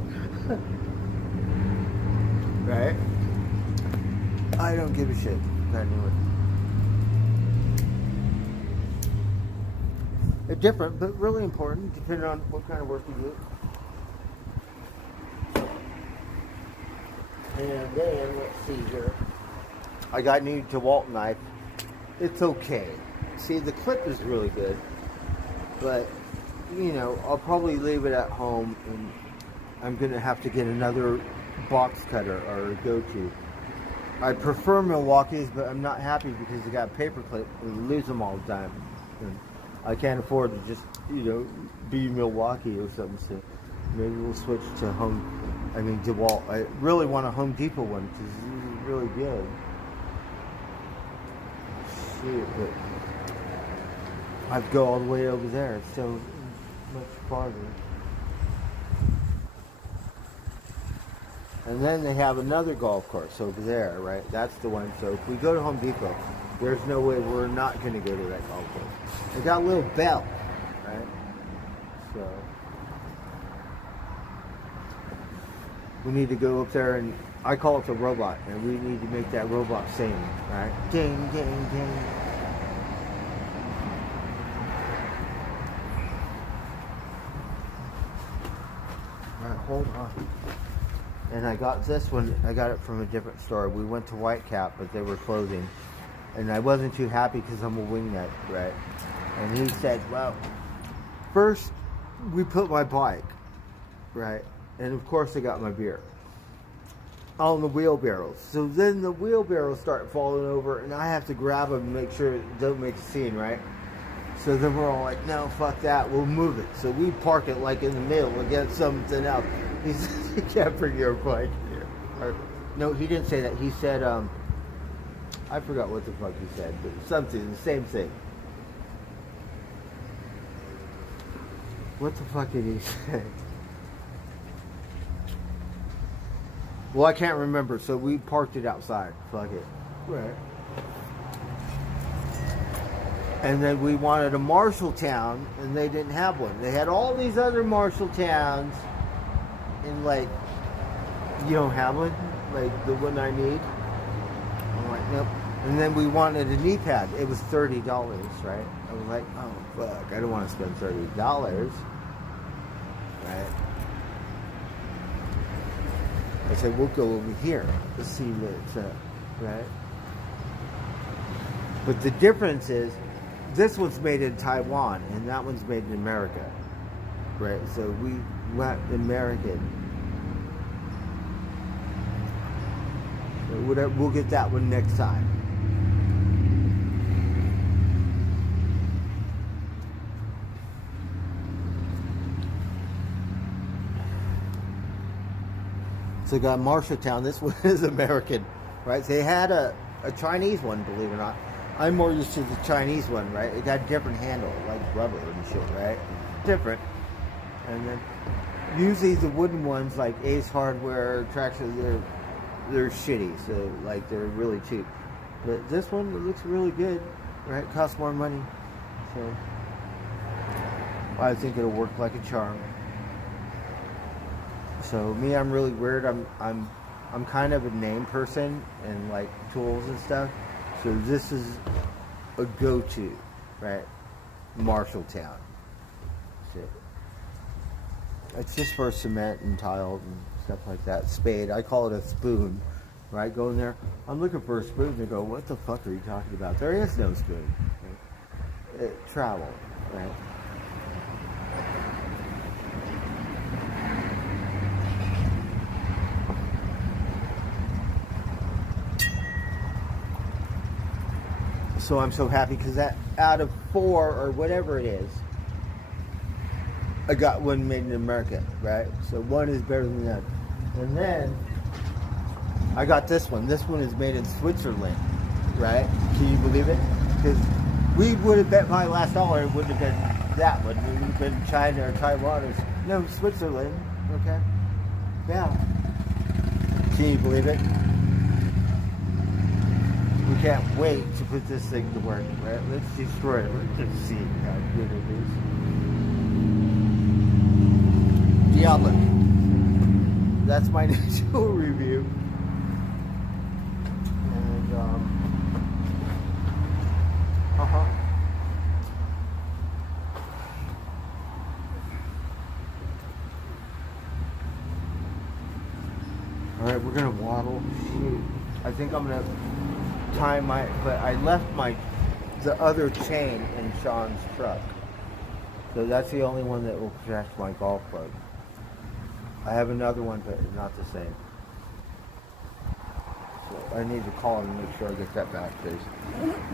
Right? I don't give a shit. Anyway. It's different, but really important, depending on what kind of work you do. And then, let's see here. I got new DeWalt knife. It's okay. See, the clip is really good, but, you know, I'll probably leave it at home, and I'm going to have to get another box cutter or a go-to. I prefer Milwaukee's, but I'm not happy because they got paper clip and lose them all the time. And I can't afford to just, you know, be Milwaukee or something. So maybe we'll switch to DeWalt. I really want a Home Depot one because this is really good. Shit, but I have to go all the way over there. It's so much farther. And then they have another golf course over there, right? That's the one. So if we go to Home Depot, there's no way we're not going to go to that golf course. They got a little bell, right? So we need to go up there, and I call it the robot, and we need to make that robot sing, right? Ding, ding, ding. All right, hold on. And I got this one, I got it from a different store. We went to Whitecap, but they were closing. And I wasn't too happy because I'm a wingnut, right? And he said, well, first we put my bike, right? And of course I got my beer on the wheelbarrows. So then the wheelbarrows start falling over and I have to grab them and make sure it don't make a scene, right? So then we're all like, no, fuck that, we'll move it. So we park it like in the middle against something else. He said, you can't bring your bike here. Or, no, he didn't say that. He said, I forgot what the fuck he said, but something, the same thing. What the fuck did he say? Well, I can't remember, so we parked it outside. Fuck it. Right. And then we wanted a Marshalltown, and they didn't have one. They had all these other Marshalltowns, and like, you don't have one? Like the one I need? I'm like, nope. And then we wanted a knee pad. It was $30, right? I was like, oh fuck, I don't want to spend $30, right? I said, we'll go over here to see what it's at, right? But the difference is, this one's made in Taiwan, and that one's made in America, right? So we went American. So whatever, we'll get that one next time. So we got Marshalltown. This one is American, right? So they had a Chinese one, believe it or not. I'm more used to the Chinese one, right? It got a different handle, like rubber and shit, right? Different. And then usually the wooden ones, like Ace Hardware, Traxxas, they're shitty. So like they're really cheap. But this one, it looks really good, right? It costs more money, so I think it'll work like a charm. So me, I'm really weird. I'm kind of a name person and like tools and stuff. So this is a go-to, right? Marshalltown. So it's just for cement and tile and stuff like that. Spade. I call it a spoon, right? Go in there. I'm looking for a spoon. They go, what the fuck are you talking about? There is no spoon. Right? Travel, right? So I'm so happy because that out of 4 or whatever it is, I got one made in America, right? So one is better than the other. And then I got this one. This one is made in Switzerland, right? Can you believe it? Because we would have bet my last dollar, it wouldn't have been that one. It would have been China or Taiwan or no, Switzerland. Okay. Yeah. Can you believe it? We can't wait to put this thing to work, right? Let's destroy it. Let's just see how good it is. Diablo. That's my initial review. And, Alright, we're gonna waddle. Shoot. I think I'm gonna tie but I left the other chain in Sean's truck. So that's the only one that will protect my golf club. I have another one, but not the same. So I need to call him and make sure I get that back, because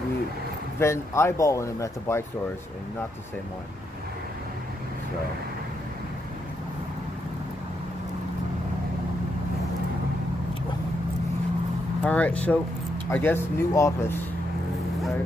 we've been eyeballing them at the bike stores and not the same one. So. Alright, so I guess new office, right?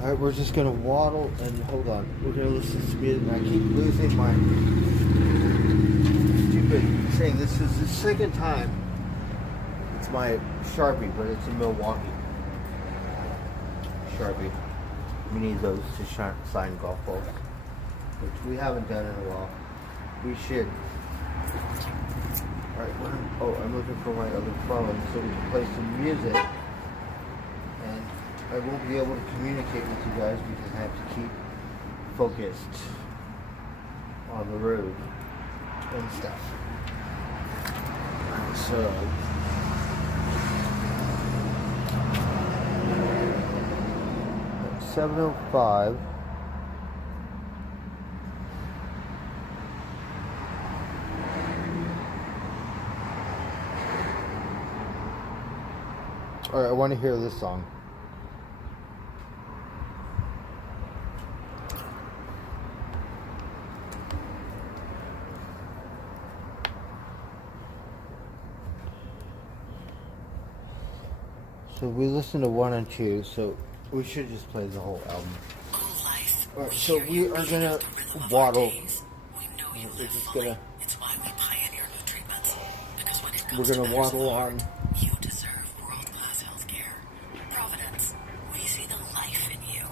Alright, we're just gonna waddle and hold on. We're gonna listen to music, and I keep losing my stupid thing. This is the second time. It's my Sharpie, but it's a Milwaukee Sharpie. We need those to sign golf balls, which we haven't done in a while. We should. Alright, I'm looking for my other phone so we can play some music. And I won't be able to communicate with you guys because I have to keep focused on the road and stuff. So 7:05. Alright, I want to hear this song. So we listened to 1 and 2, so we should just play the whole album. Alright, so we are gonna waddle. We're just gonna. We're gonna waddle on. You deserve world-class healthcare. Providence, we see the life in you.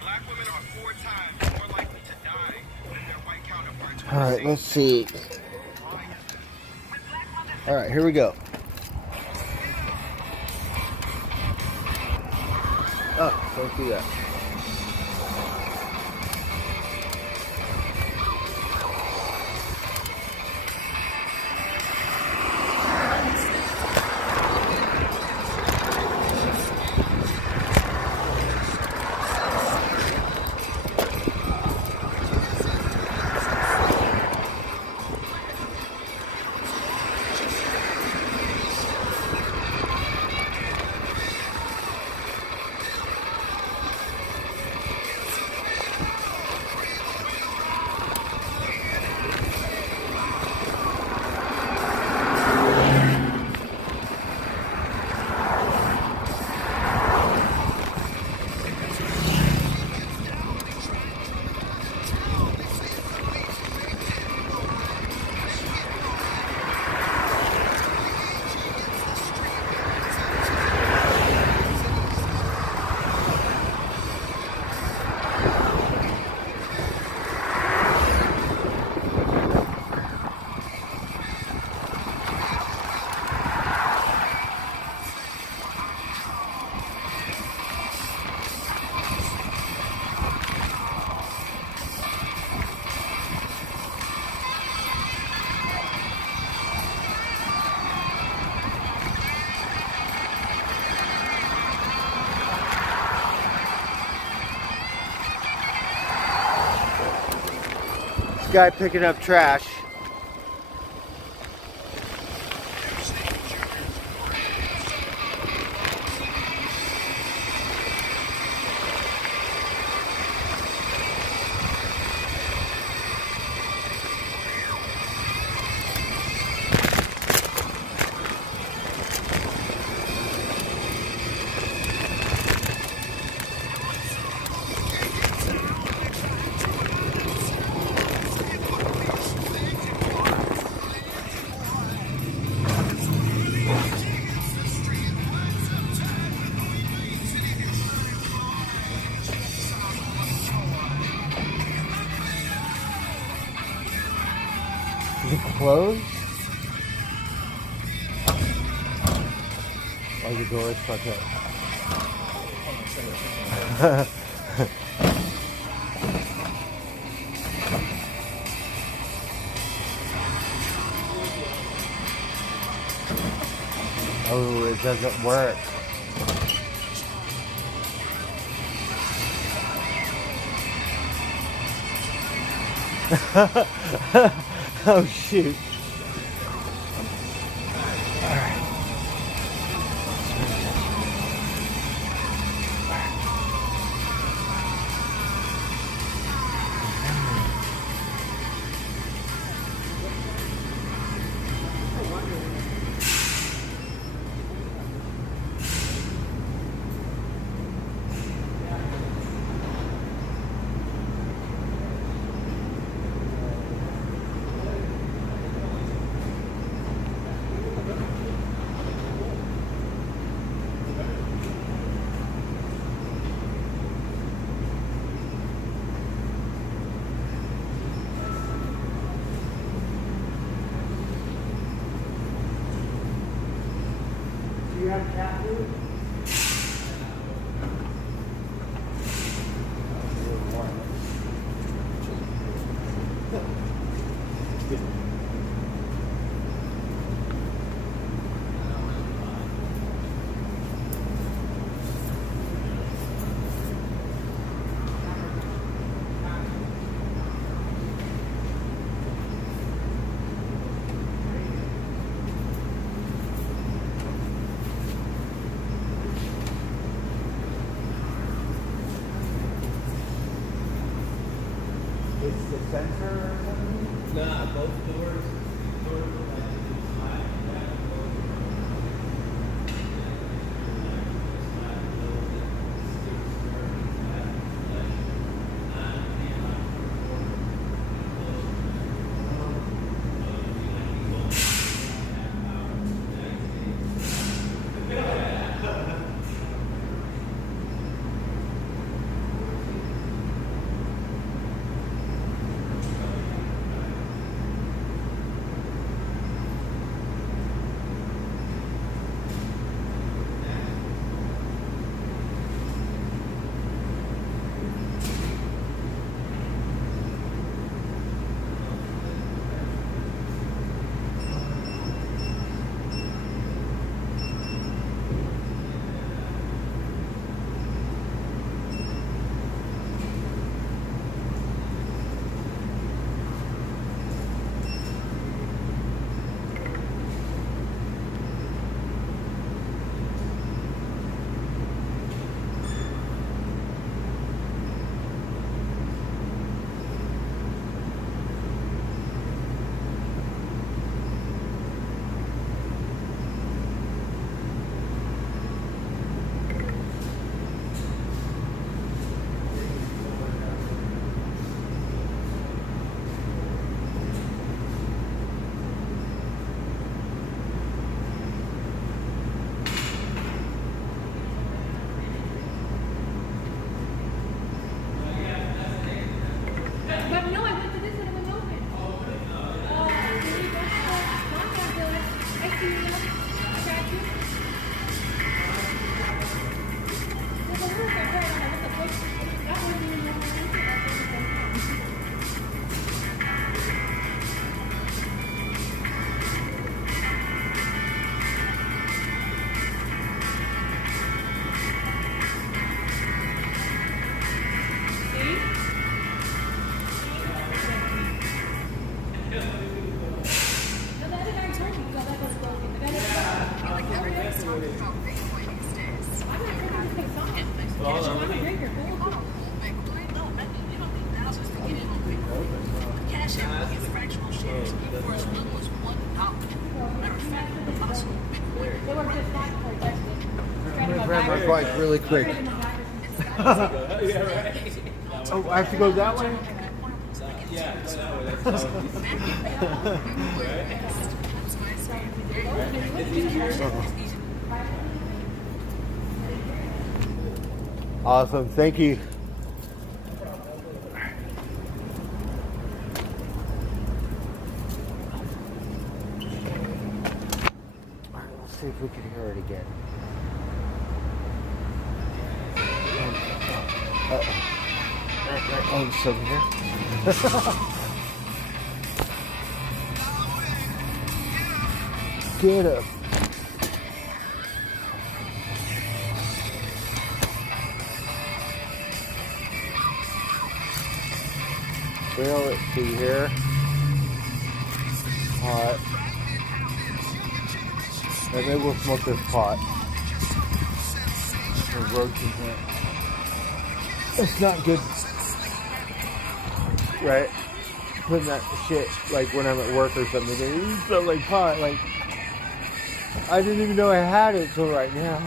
Black women are 4 times more likely to die than their white counterparts. Alright, let's see. Alright, here we go. Oh, don't do that. Guy picking up trash. Is it closed? Oh, the door is fucked up. Oh, it doesn't work. Oh shoot. Do you have cat food? It's the sensor or something? Nah, both doors. Cash App is fractional shares for as little as $1. Matter of fact, the possible Bitcoin I'm gonna grab my bike really quick. Oh, I have to go that way? Awesome, thank you. Alright, let's see if we can hear it again. Oh, it's over here. Get up. Well, let's see here. Hot. And maybe we'll smoke this pot. There's roaches in here. It's not good. Right? Putting that shit, like when I'm at work or something, it smell like pot. Like, I didn't even know I had it till right now.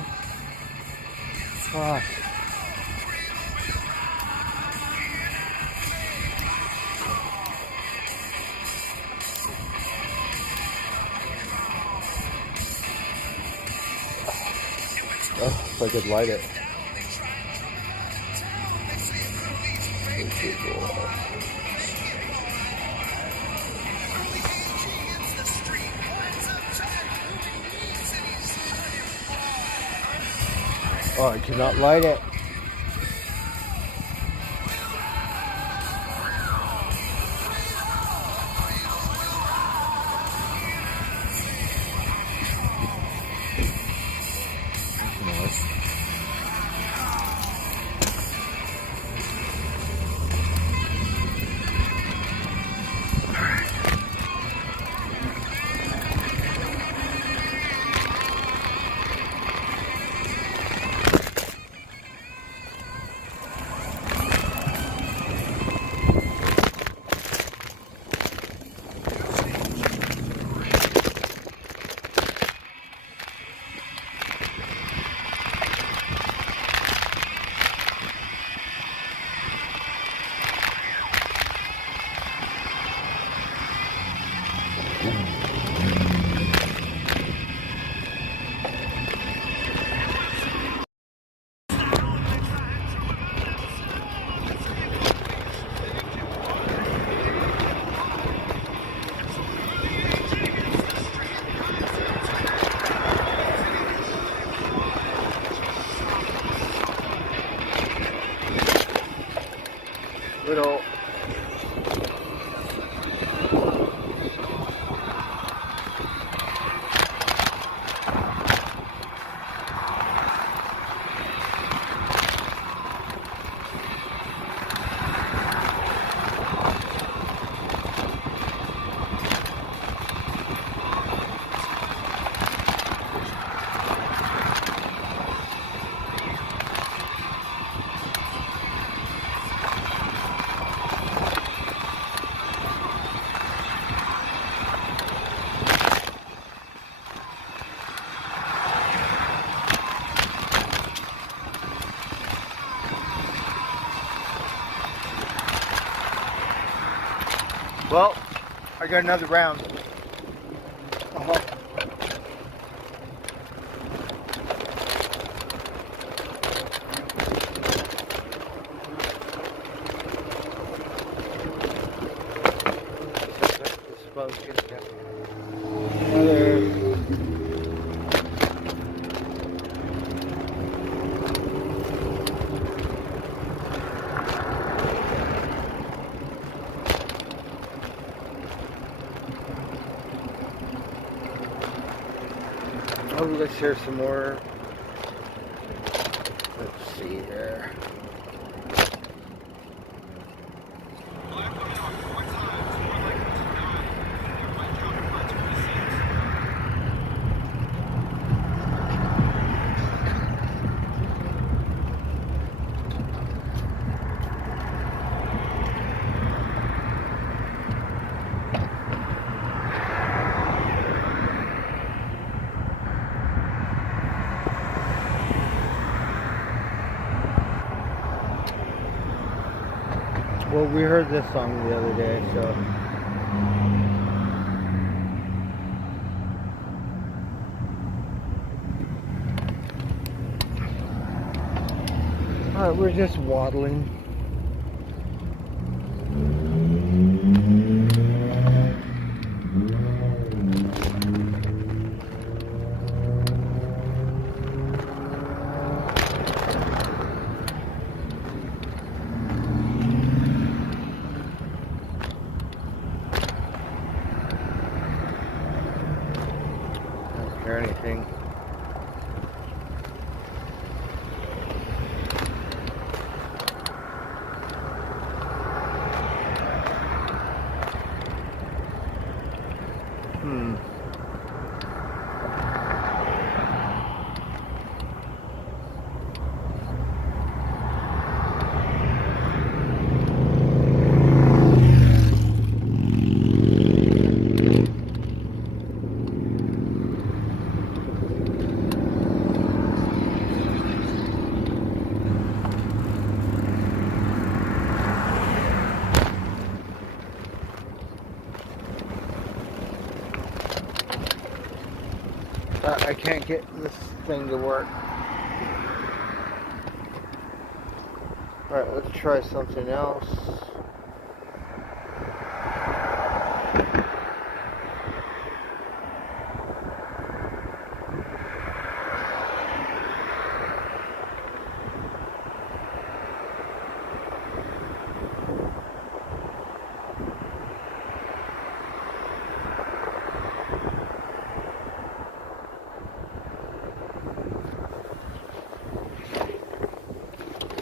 Fuck. Oh, if I could light it. Oh, I cannot light it. Little well, I got another round. Oh, let's share some more. Let's see here. Black women are 4 times more likely to die Well, we heard this song the other day, so. Alright, we're just waddling. Don't hear anything. I can't get this thing to work. Alright, let's try something else.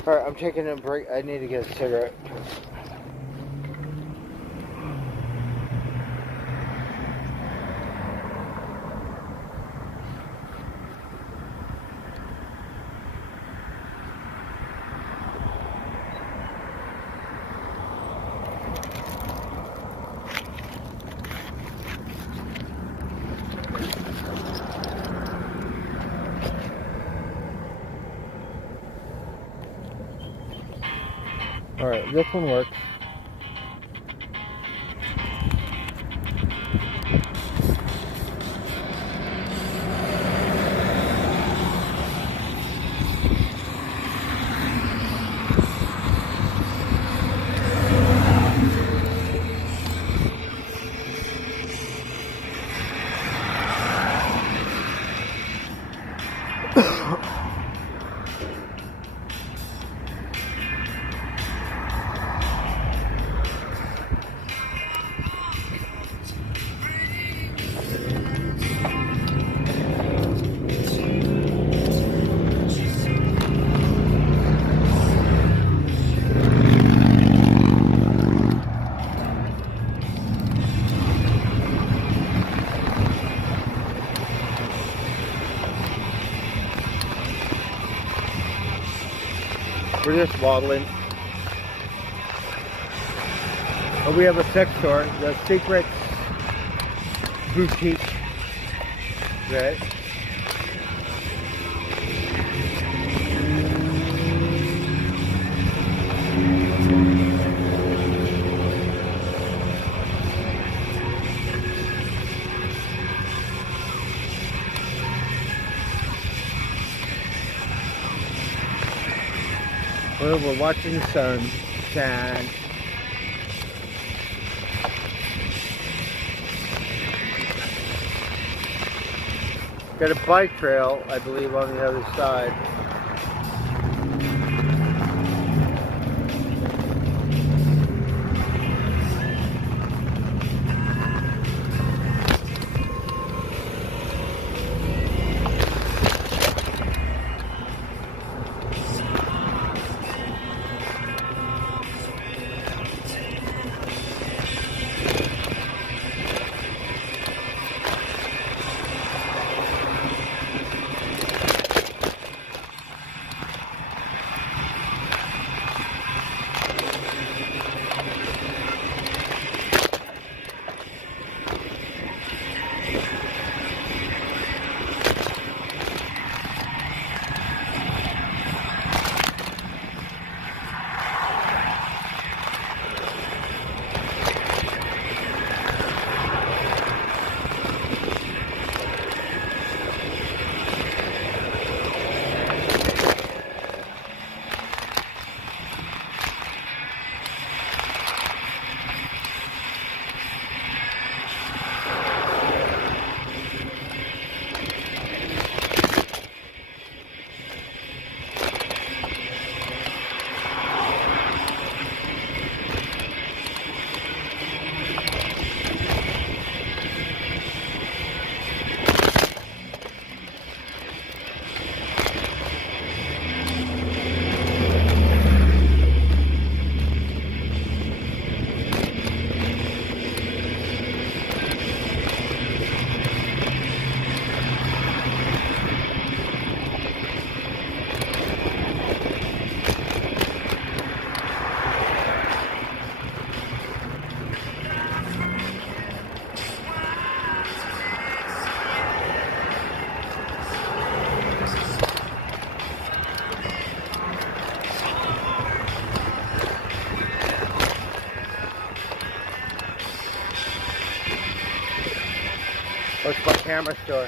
Alright, I'm taking a break. I need to get a cigarette. Alright, this one works. We're just waddling. Oh, we have a sex store, the Secrets Boutique. Right? Well, we're watching the sun shine. Got a bike trail, I believe, on the other side. What's my camera store?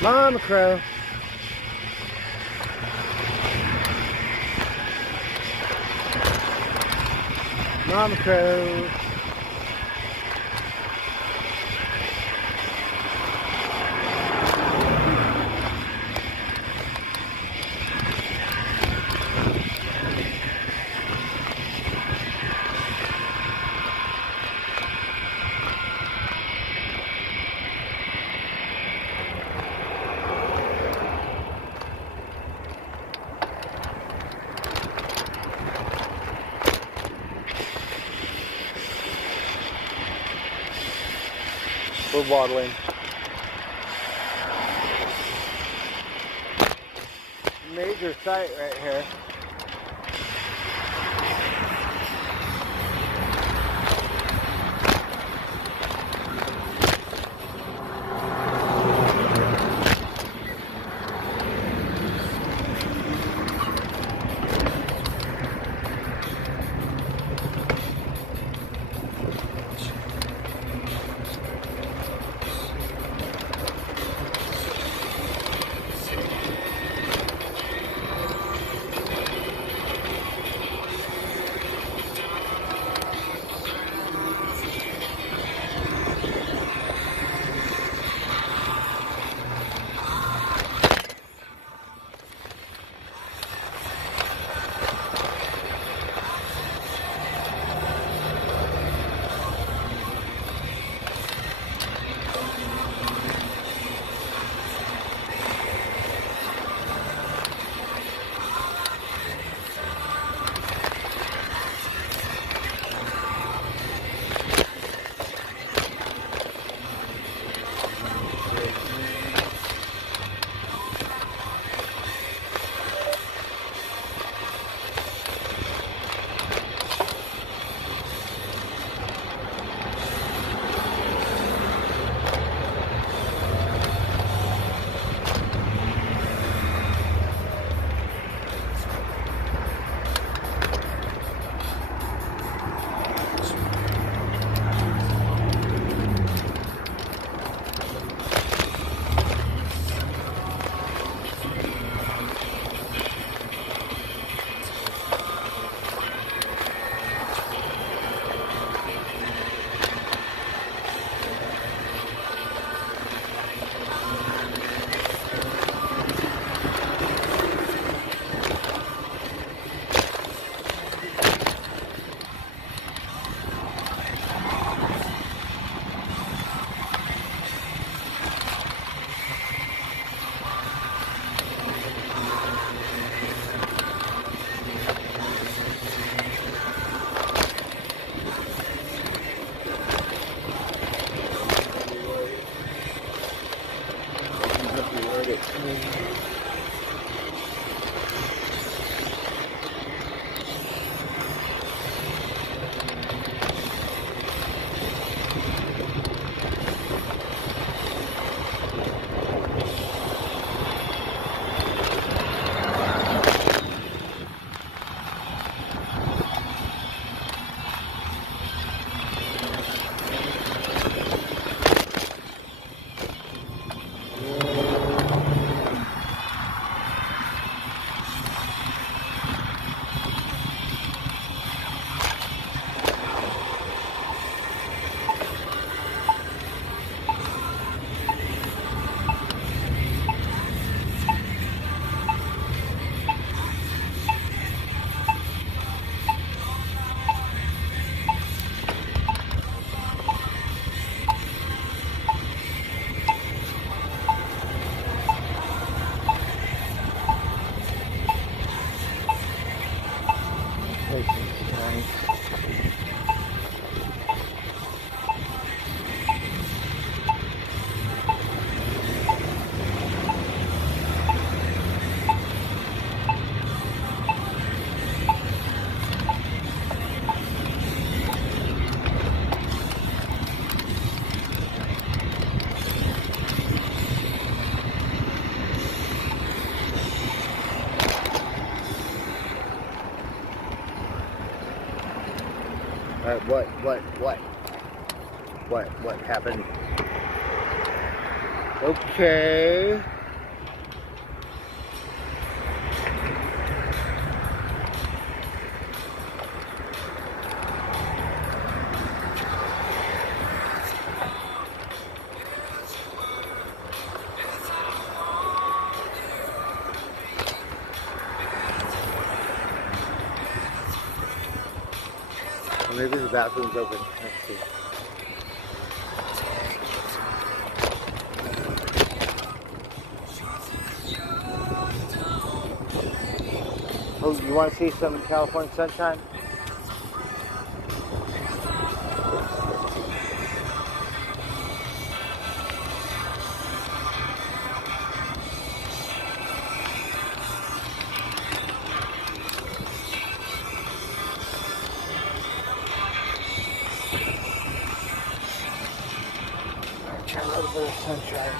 Mama crow. Mama crow. We're waddling. Major site right here. What happened? Okay. Maybe the bathroom's open. Let's see. Oh, you want to see some California sunshine? Try a little bit of sunshine.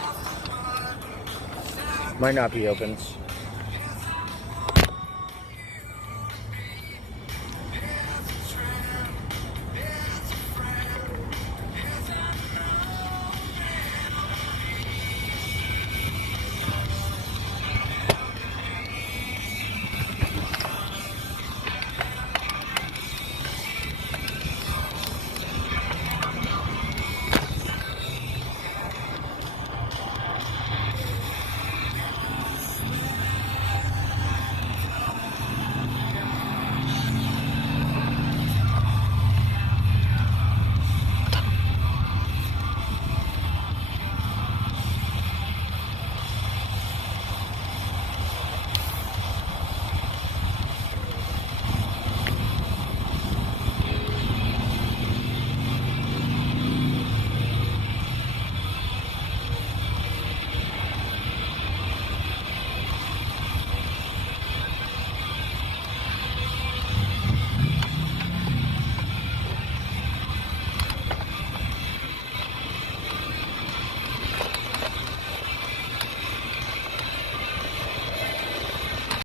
Might not be open.